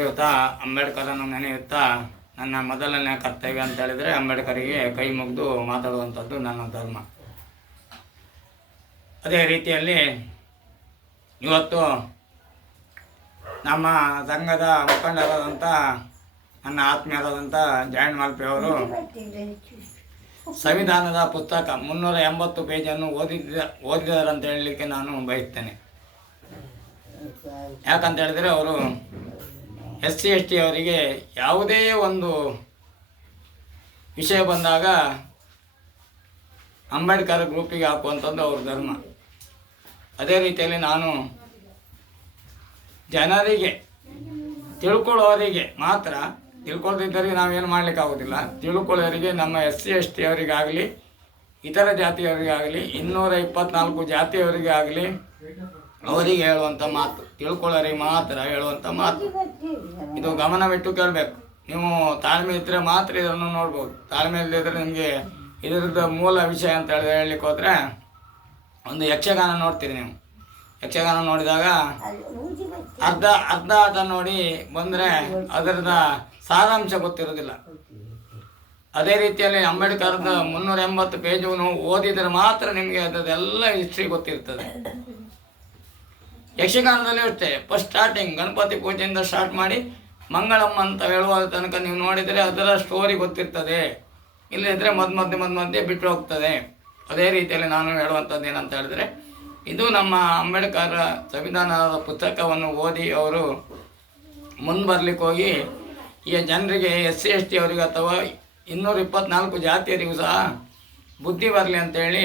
ಇವತ್ತು ಅಂಬೇಡ್ಕರನ್ನು ನೆನೆಯುತ್ತಾ ನನ್ನ ಮೊದಲನೇ ಕರ್ತವ್ಯ ಅಂತ ಹೇಳಿದರೆ ಅಂಬೇಡ್ಕರಿಗೆ ಕೈ ಮುಗಿದು ಮಾತಾಡುವಂಥದ್ದು ನನ್ನ ಧರ್ಮ. ಅದೇ ರೀತಿಯಲ್ಲಿ ಇವತ್ತು ನಮ್ಮ ಸಂಘದ ಮುಖಂಡರಾದಂಥ ನನ್ನ ಆತ್ಮೀಯರಾದಂಥ ಜಯಂತ್ ಮಲ್ಪೆ ಅವರು ಸಂವಿಧಾನದ ಪುಸ್ತಕ 380 ಪೇಜನ್ನು ಓದಿದ್ದಾರೆ ಅಂತ ಹೇಳಲಿಕ್ಕೆ ನಾನು ಬಯಸ್ತೇನೆ. ಯಾಕಂತ ಹೇಳಿದರೆ ಅವರು SC ST ಅವರಿಗೆ ಯಾವುದೇ ಒಂದು ವಿಷಯ ಬಂದಾಗ ಅಂಬೇಡ್ಕರ್ ಗ್ರೂಪಿಗೆ ಹಾಕುವಂಥದ್ದು ಅವ್ರ ಧರ್ಮ. ಅದೇ ರೀತಿಯಲ್ಲಿ ನಾನು ಜನರಿಗೆ ತಿಳ್ಕೊಳ್ಳೋರಿಗೆ ಮಾತ್ರ, ತಿಳ್ಕೊಳ್ತಿದ್ದವರಿಗೆ ನಾವೇನು ಮಾಡಲಿಕ್ಕಾಗೋದಿಲ್ಲ, ತಿಳ್ಕೊಳ್ಳೋರಿಗೆ ನಮ್ಮ SC ST ಅವರಿಗಾಗಲಿ ಇತರ ಜಾತಿಯವರಿಗಾಗಲಿ 224 ಜಾತಿಯವರಿಗೆ ಆಗಲಿ ಅವರಿಗೆ ಹೇಳುವಂಥ ಮಾತು, ತಿಳ್ಕೊಳ್ಳೋರಿಗೆ ಮಾತ್ರ ಹೇಳುವಂಥ ಮಾತು. ಇದು ಗಮನವಿಟ್ಟು ಕೇಳಬೇಕು. ನೀವು ತಾಳ್ಮೆ ಇದ್ದರೆ ಮಾತ್ರ ಇದನ್ನು ನೋಡ್ಬೋದು. ತಾಳ್ಮೆ ಇಲ್ಲದಿದ್ದರೆ ನಿಮಗೆ ಇದರದ್ದು ಮೂಲ ವಿಷಯ ಅಂತ ಹೇಳಲಿಕ್ಕೆ ಹೋದರೆ ಒಂದು ಯಕ್ಷಗಾನ ನೋಡ್ತೀರಿ ನೀವು. ಯಕ್ಷಗಾನ ನೋಡಿದಾಗ ಅರ್ಧ ನೋಡಿ ಬಂದರೆ ಅದರದ ಸಾರಾಂಶ ಗೊತ್ತಿರೋದಿಲ್ಲ. ಅದೇ ರೀತಿಯಲ್ಲಿ ಅಂಬೇಡ್ಕರ್ದ 380 ಪೇಜನ್ನು ಓದಿದರೆ ಮಾತ್ರ ನಿಮಗೆ ಅದರದೆಲ್ಲ ಹಿಸ್ಟ್ರಿ ಗೊತ್ತಿರ್ತದೆ. ಯಕ್ಷಗಾನದಲ್ಲಿ ಅಷ್ಟೇ, ಫಸ್ಟ್ ಸ್ಟಾರ್ಟಿಂಗ್ ಗಣಪತಿ ಪೂಜೆಯಿಂದ ಸ್ಟಾರ್ಟ್ ಮಾಡಿ ಮಂಗಳಮ್ಮ ಅಂತ ಹೇಳುವ ತನಕ ನೀವು ನೋಡಿದರೆ ಅದರ ಸ್ಟೋರಿ ಗೊತ್ತಿರ್ತದೆ. ಇಲ್ಲದಿದ್ದರೆ ಮಧ್ಯೆ ಬಿಟ್ಟು ಹೋಗ್ತದೆ. ಅದೇ ರೀತಿಯಲ್ಲಿ ನಾನು ಹೇಳುವಂಥದ್ದು ಏನಂತ ಹೇಳಿದ್ರೆ, ಇದು ನಮ್ಮ ಅಂಬೇಡ್ಕರ್ ಸಂವಿಧಾನದ ಪುಸ್ತಕವನ್ನು ಓದಿ ಅವರು ಮುಂದೆ ಬರಲಿಕ್ಕೆ ಹೋಗಿ ಈ ಜನರಿಗೆ SC ST ಅವರಿಗೆ ಅಥವಾ 224 ಜಾತಿಯರಿಗೂ ಸಹ ಬುದ್ಧಿ ಬರಲಿ ಅಂತೇಳಿ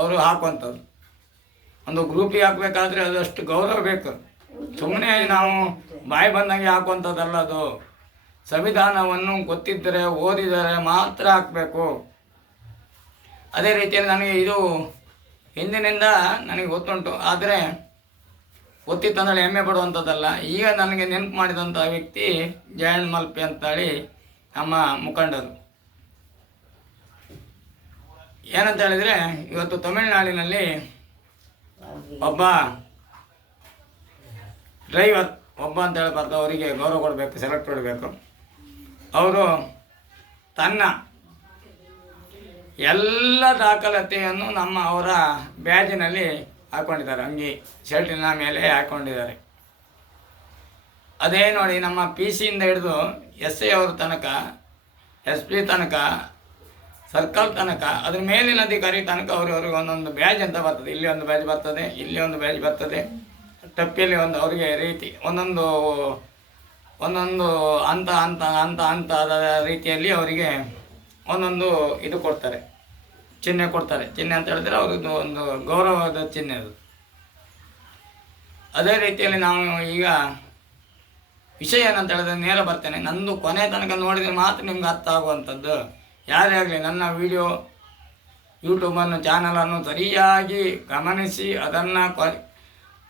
ಅವರು ಹಾಕುವಂಥದ್ದು. ಒಂದು ಗ್ರೂಪಿಗೆ ಹಾಕಬೇಕಾದ್ರೆ ಅದಷ್ಟು ಗೌರವ ಬೇಕು. ಸುಮ್ಮನೆ ನಾವು ಬಾಯಿ ಬಂದಂಗೆ ಹಾಕುವಂಥದ್ದಲ್ಲ ಅದು. ಸಂವಿಧಾನವನ್ನು ಗೊತ್ತಿದ್ದರೆ ಓದಿದರೆ ಮಾತ್ರ ಹಾಕಬೇಕು. ಅದೇ ರೀತಿಯಲ್ಲಿ ನನಗೆ ಇದು ಹಿಂದಿನಿಂದ ನನಗೆ ಗೊತ್ತುಂಟು, ಆದರೆ ಗೊತ್ತಿತ್ತಂದರೆ ಹೆಮ್ಮೆ ಪಡುವಂಥದ್ದಲ್ಲ. ಈಗ ನನಗೆ ನೆನಪು ಮಾಡಿದಂಥ ವ್ಯಕ್ತಿ ಜಯಂತ್ ಮಲ್ಪೆ ಅಂತೇಳಿ ನಮ್ಮ ಮುಖಂಡರು. ಏನಂತ ಹೇಳಿದರೆ, ಇವತ್ತು ತಮಿಳುನಾಡಿನಲ್ಲಿ ಒಬ್ಬ ಡ್ರೈವರ್ ಅಂತ ಹೇಳಬಾರ್ದು, ಅವರಿಗೆ ಗೌರವ ಕೊಡಬೇಕು, ಸೆಲೆಕ್ಟ್ ಕೊಡಬೇಕು. ಅವರು ತನ್ನ ಎಲ್ಲ ದಾಖಲಾತಿಯನ್ನು ಅವರ ಬ್ಯಾಜಿನಲ್ಲಿ ಹಾಕ್ಕೊಂಡಿದ್ದಾರೆ, ಅಂಗಿ ಶರ್ಟಿನ ಮೇಲೆ ಹಾಕ್ಕೊಂಡಿದ್ದಾರೆ. ಅದೇ ನೋಡಿ, ನಮ್ಮ PC ಯಿಂದ ಹಿಡಿದು SI ಅವ್ರ ತನಕ, SP ತನಕ, ಸರ್ಕಲ್ ತನಕ, ಅದ್ರ ಮೇಲಿನ ಅಧಿಕಾರಿ ತನಕ ಅವ್ರಿಗೆ ಒಂದೊಂದು ಬ್ಯಾಜ್ ಅಂತ ಬರ್ತದೆ. ಇಲ್ಲಿ ಒಂದು ಬ್ಯಾಜ್ ಬರ್ತದೆ, ಇಲ್ಲಿ ಒಂದು ಬ್ಯಾಜ್ ಬರ್ತದೆ, ಟಪ್ಪಿಯಲ್ಲಿ ಒಂದು ಅವರಿಗೆ ರೀತಿ ಒಂದೊಂದು ಹಂತದ ರೀತಿಯಲ್ಲಿ ಅವರಿಗೆ ಒಂದೊಂದು ಇದು ಕೊಡ್ತಾರೆ, ಚಿಹ್ನೆ ಕೊಡ್ತಾರೆ. ಚಿಹ್ನೆ ಅಂತ ಹೇಳಿದ್ರೆ ಅವ್ರದ್ದು ಒಂದು ಗೌರವದ ಚಿಹ್ನೆ ಅದು. ಅದೇ ರೀತಿಯಲ್ಲಿ ನಾವು ಈಗ ವಿಷಯ ಏನಂತ ಹೇಳಿದ್ರೆ ನೇರ ಬರ್ತೇನೆ. ನಂದು ಕೊನೆ ತನಕ ನೋಡಿದರೆ ಮಾತ್ರ ನಿಮ್ಗೆ ಅರ್ಥ ಆಗುವಂಥದ್ದು. ಯಾರೇ ಆಗಲಿ ನನ್ನ ವಿಡಿಯೋ ಯೂಟ್ಯೂಬನ್ನು ಚಾನಲನ್ನು ಸರಿಯಾಗಿ ಗಮನಿಸಿ ಅದನ್ನು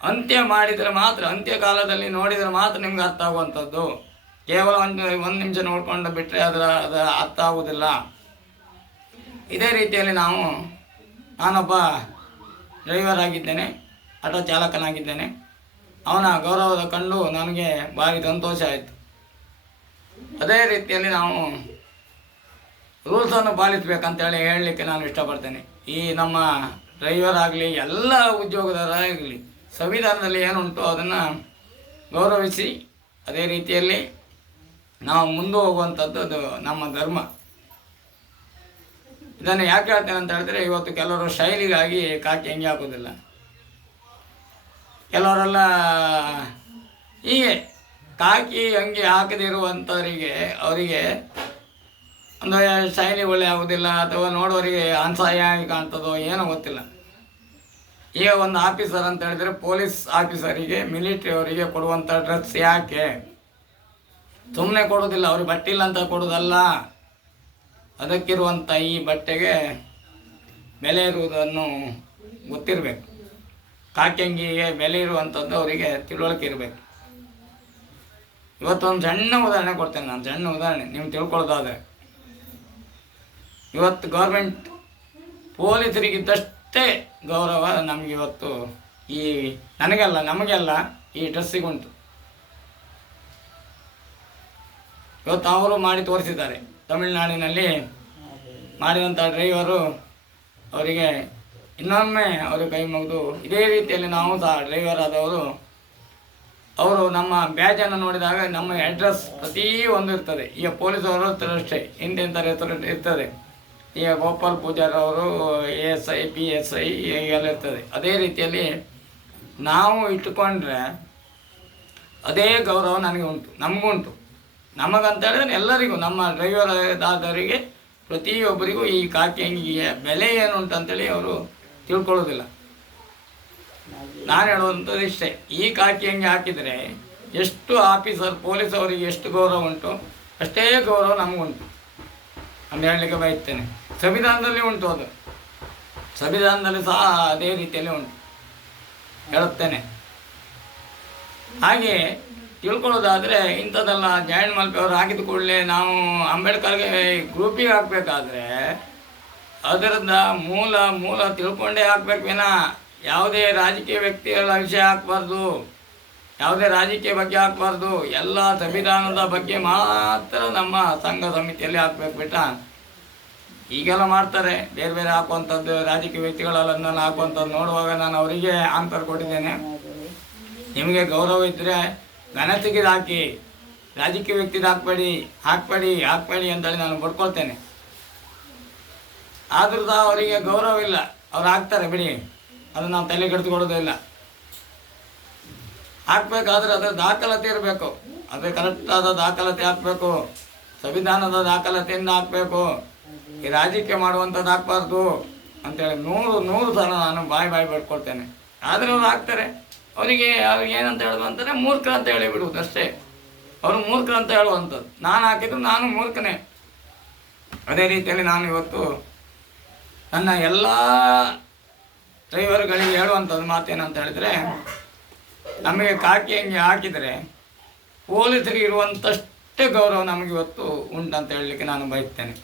ಅಂತ್ಯ ಮಾಡಿದರೆ ಮಾತ್ರ, ಅಂತ್ಯಕಾಲದಲ್ಲಿ ನೋಡಿದರೆ ಮಾತ್ರ ನಿಮ್ಗೆ ಅರ್ಥ ಆಗುವಂಥದ್ದು. ಕೇವಲ ಒಂದು ನಿಮಿಷ ನೋಡ್ಕೊಂಡು ಬಿಟ್ಟರೆ ಅದು ಅರ್ಥ ಆಗುವುದಿಲ್ಲ. ಇದೇ ರೀತಿಯಲ್ಲಿ ನಾನೊಬ್ಬ ಡ್ರೈವರ್ ಆಗಿದ್ದೇನೆ, ಆಟೋ ಚಾಲಕನಾಗಿದ್ದೇನೆ. ಅವನ ಗೌರವದ ಕಂಡು ನನಗೆ ಭಾರಿ ಸಂತೋಷ ಆಯಿತು. ಅದೇ ರೀತಿಯಲ್ಲಿ ನಾವು ರೂಲ್ಸನ್ನು ಪಾಲಿಸಬೇಕಂತೇಳಿ ಹೇಳಲಿಕ್ಕೆ ನಾನು ಇಷ್ಟಪಡ್ತೇನೆ. ಈ ನಮ್ಮ ಡ್ರೈವರ್ ಆಗಲಿ, ಎಲ್ಲ ಉದ್ಯೋಗದಾರರಾಗಲಿ, ಸಂವಿಧಾನದಲ್ಲಿ ಏನುಂಟು ಅದನ್ನು ಗೌರವಿಸಿ ಅದೇ ರೀತಿಯಲ್ಲಿ ನಾವು ಮುಂದೆ ಹೋಗುವಂಥದ್ದು ಅದು ನಮ್ಮ ಧರ್ಮ. ಇದನ್ನು ಯಾಕೆ ಹೇಳ್ತೇನೆ ಅಂತ ಹೇಳಿದ್ರೆ, ಇವತ್ತು ಕೆಲವರು ಶೈಲಿಗಾಗಿ ಕಾಕಿ ಅಂಗಿ ಹಾಕೋದಿಲ್ಲ, ಕೆಲವರೆಲ್ಲ ಹೀಗೆ ಕಾಕಿ ಅಂಗಿ ಹಾಕದಿರುವಂಥವರಿಗೆ ಅವರಿಗೆ ಒಂದು ಶೈಲಿ ಒಳ್ಳೆ ಆಗೋದಿಲ್ಲ, ಅಥವಾ ನೋಡೋರಿಗೆ ಅನ್ಸಾಯಾಗಿ ಕಾಣ್ತದೋ ಏನೋ ಗೊತ್ತಿಲ್ಲ. ಈಗ ಒಂದು ಆಫೀಸರ್ ಅಂತ ಹೇಳಿದರೆ ಪೊಲೀಸ್ ಆಫೀಸರಿಗೆ, ಮಿಲಿಟ್ರಿ ಅವರಿಗೆ ಕೊಡುವಂಥ ಡ್ರೆಸ್ ಯಾಕೆ ಸುಮ್ಮನೆ ಕೊಡೋದಿಲ್ಲ, ಅವ್ರಿಗೆ ಬಟ್ಟೆ ಇಲ್ಲ ಅಂತ ಕೊಡೋದಲ್ಲ. ಅದಕ್ಕಿರುವಂಥ ಈ ಬಟ್ಟೆಗೆ ಬೆಲೆ ಇರುವುದನ್ನು ಗೊತ್ತಿರಬೇಕು. ಕಾಕಂಗಿಗೆ ಬೆಲೆ ಇರುವಂಥದ್ದು ಅವರಿಗೆ ತಿಳುವಳಿಕೆ ಇರಬೇಕು. ಇವತ್ತೊಂದು ಸಣ್ಣ ಉದಾಹರಣೆ ಕೊಡ್ತೇನೆ ನಾನು, ಸಣ್ಣ ಉದಾಹರಣೆ ನೀವು ತಿಳ್ಕೊಳ್ಳೋದಾದರೆ. ಇವತ್ತು ಗೌರ್ಮೆಂಟ್ ಪೊಲೀಸರಿಗಿದ್ದಷ್ಟೇ ಗೌರವ ನಮಗಿವತ್ತು ಈ ನಮಗೆಲ್ಲ ಈ ಡ್ರೆಸ್ಸಿಗುಂಟು. ಇವತ್ತು ಅವರು ಮಾಡಿ ತೋರಿಸಿದ್ದಾರೆ. ತಮಿಳುನಾಡಿನಲ್ಲಿ ಮಾಡಿದಂಥ ಡ್ರೈವರು ಅವರಿಗೆ ಇನ್ನೊಮ್ಮೆ ಅವರು ಕೈ ಮುಗಿದು, ಇದೇ ರೀತಿಯಲ್ಲಿ ನಾವು ಸಹ ಡ್ರೈವರ್ ಆದವರು ಅವರು ನಮ್ಮ ಬ್ಯಾಜನ್ನು ನೋಡಿದಾಗ ನಮ್ಮ ಅಡ್ರೆಸ್ ಪ್ರತಿ ಒಂದು ಇರ್ತದೆ. ಈಗ ಪೊಲೀಸವರು ಅಷ್ಟೇ ಇಂತಿಂಥರ ಹೆಸರು ಇರ್ತದೆ. ಈಗ ಗೋಪಾಲ್ ಪೂಜಾರ್ ಅವರು ASI PSI ಹೀಗೆಲ್ಲ ಇರ್ತದೆ. ಅದೇ ರೀತಿಯಲ್ಲಿ ನಾವು ಇಟ್ಟುಕೊಂಡ್ರೆ ಅದೇ ಗೌರವ ನನಗೆ ಉಂಟು, ನಮಗುಂಟು. ನಮಗಂತೇಳಿದ್ರೆ ಎಲ್ಲರಿಗೂ, ನಮ್ಮ ಡ್ರೈವರ್ ಆದವರಿಗೆ ಪ್ರತಿಯೊಬ್ಬರಿಗೂ ಈ ಕಾಕಿ ಅಂಗಿಯ ಬೆಲೆ ಏನು ಉಂಟು ಅಂತೇಳಿ ಅವರು ತಿಳ್ಕೊಳ್ಳೋದಿಲ್ಲ. ನಾನು ಹೇಳುವಂಥದ್ದು ಇಷ್ಟೇ, ಈ ಕಾಕಿ ಅಂಗಿ ಹಾಕಿದರೆ ಎಷ್ಟು ಆಫೀಸರ್ ಪೊಲೀಸ್ ಅವರಿಗೆ ಎಷ್ಟು ಗೌರವ ಉಂಟು ಅಷ್ಟೇ ಗೌರವ ನಮಗುಂಟು ಅಂತ ಹೇಳಲಿಕ್ಕೆ ಬಯಸ್ತೇನೆ. ಸಂವಿಧಾನದಲ್ಲಿ ಉಂಟು, ಅದು ಸಂವಿಧಾನದಲ್ಲಿ ಸಹ ಅದೇ ರೀತಿಯಲ್ಲಿ ಉಂಟು ಹೇಳುತ್ತೇನೆ. ಹಾಗೆ ತಿಳ್ಕೊಳ್ಳೋದಾದರೆ ಇಂಥದ್ದೆಲ್ಲ ಜಾಯಿಂಟ್ ಮಲ್ಪೆ ಅವರು ಹಾಕಿದ ಕೂಡಲೇ ನಾವು ಅಂಬೇಡ್ಕರ್ಗೆ ಗ್ರೂಪಿಗೆ ಹಾಕಬೇಕಾದ್ರೆ ಅದರಿಂದ ಮೂಲ ತಿಳ್ಕೊಂಡೇ ಹಾಕ್ಬೇಕು ವಿನ ಯಾವುದೇ ರಾಜಕೀಯ ವ್ಯಕ್ತಿಗಳ ವಿಷಯ ಹಾಕಬಾರ್ದು, ಯಾವುದೇ ರಾಜಕೀಯ ಬಗ್ಗೆ ಹಾಕಬಾರ್ದು. ಎಲ್ಲ ಸಂವಿಧಾನದ ಬಗ್ಗೆ ಮಾತ್ರ ನಮ್ಮ ಸಂಘ ಸಮಿತಿಯಲ್ಲಿ ಹಾಕ್ಬೇಕು ಬಿಟ್ಟ ಈಗೆಲ್ಲ ಮಾಡ್ತಾರೆ ಬೇರೆ ಬೇರೆ ಹಾಕುವಂಥದ್ದು, ರಾಜಕೀಯ ವ್ಯಕ್ತಿಗಳೆಲ್ಲ ಹಾಕುವಂಥದ್ದು ನೋಡುವಾಗ ನಾನು ಅವರಿಗೆ ಆನ್ಸರ್ ಕೊಟ್ಟಿದ್ದೇನೆ. ನಿಮಗೆ ಗೌರವ ಇದ್ದರೆ ಘನತೆಗಿದು ಹಾಕಿ, ರಾಜಕೀಯ ವ್ಯಕ್ತಿದು ಹಾಕಬೇಡಿ ಅಂತೇಳಿ ನಾನು ಬಡ್ಕೊಳ್ತೇನೆ. ಆದ್ರೂ ಸಹ ಅವರಿಗೆ ಗೌರವ ಇಲ್ಲ, ಅವ್ರು ಹಾಕ್ತಾರೆ ಬಿಡಿ, ಅದು ನಾವು ತಲೆ ಕೆಡಿಸ್ಕೊಳ್ಳೋದೇ ಇಲ್ಲ. ಹಾಕಬೇಕಾದ್ರೆ ಅದರ ದಾಖಲಾತಿ ಇರಬೇಕು, ಅದು ಕರೆಕ್ಟಾದ ದಾಖಲಾತಿ ಹಾಕಬೇಕು, ಸಂವಿಧಾನದ ದಾಖಲಾತಿಯಿಂದ ಹಾಕಬೇಕು. ಈ ರಾಜಕೀಯ ಮಾಡುವಂಥದ್ದು ಹಾಕಬಾರ್ದು ಅಂತೇಳಿ ನೂರು ಸಲ ನಾನು ಬಾಯಿ ಬಿಡ್ಕೊಳ್ತೇನೆ. ಆದರೆ ಅವ್ರು ಹಾಕ್ತಾರೆ. ಅವ್ರಿಗೆ ಏನಂತ ಹೇಳೋದು ಅಂತಾರೆ, ಮೂರ್ಖ ಅಂತ ಹೇಳಿ ಬಿಡುವುದು ಅಷ್ಟೇ. ಅವರು ಮೂರ್ಖ ಅಂತ ಹೇಳುವಂಥದ್ದು. ನಾನು ಹಾಕಿದ್ರು ನಾನು ಮೂರ್ಖನೇ. ಅದೇ ರೀತಿಯಲ್ಲಿ ನಾನು ಇವತ್ತು ನನ್ನ ಎಲ್ಲ ಡ್ರೈವರ್ಗಳಿಗೆ ಹೇಳುವಂಥದ್ದು ಮಾತೇನಂತ ಹೇಳಿದರೆ, ನಮಗೆ ಕಾಕಿ ಅಂಗಿ ಹಾಕಿದರೆ ಪೊಲೀಸರಿಗೆ ಇರುವಂಥಷ್ಟೇ ಗೌರವ ನಮಗೆ ಇವತ್ತು ಉಂಟಂತ ಹೇಳಲಿಕ್ಕೆ ನಾನು ಬಯಸ್ತೇನೆ.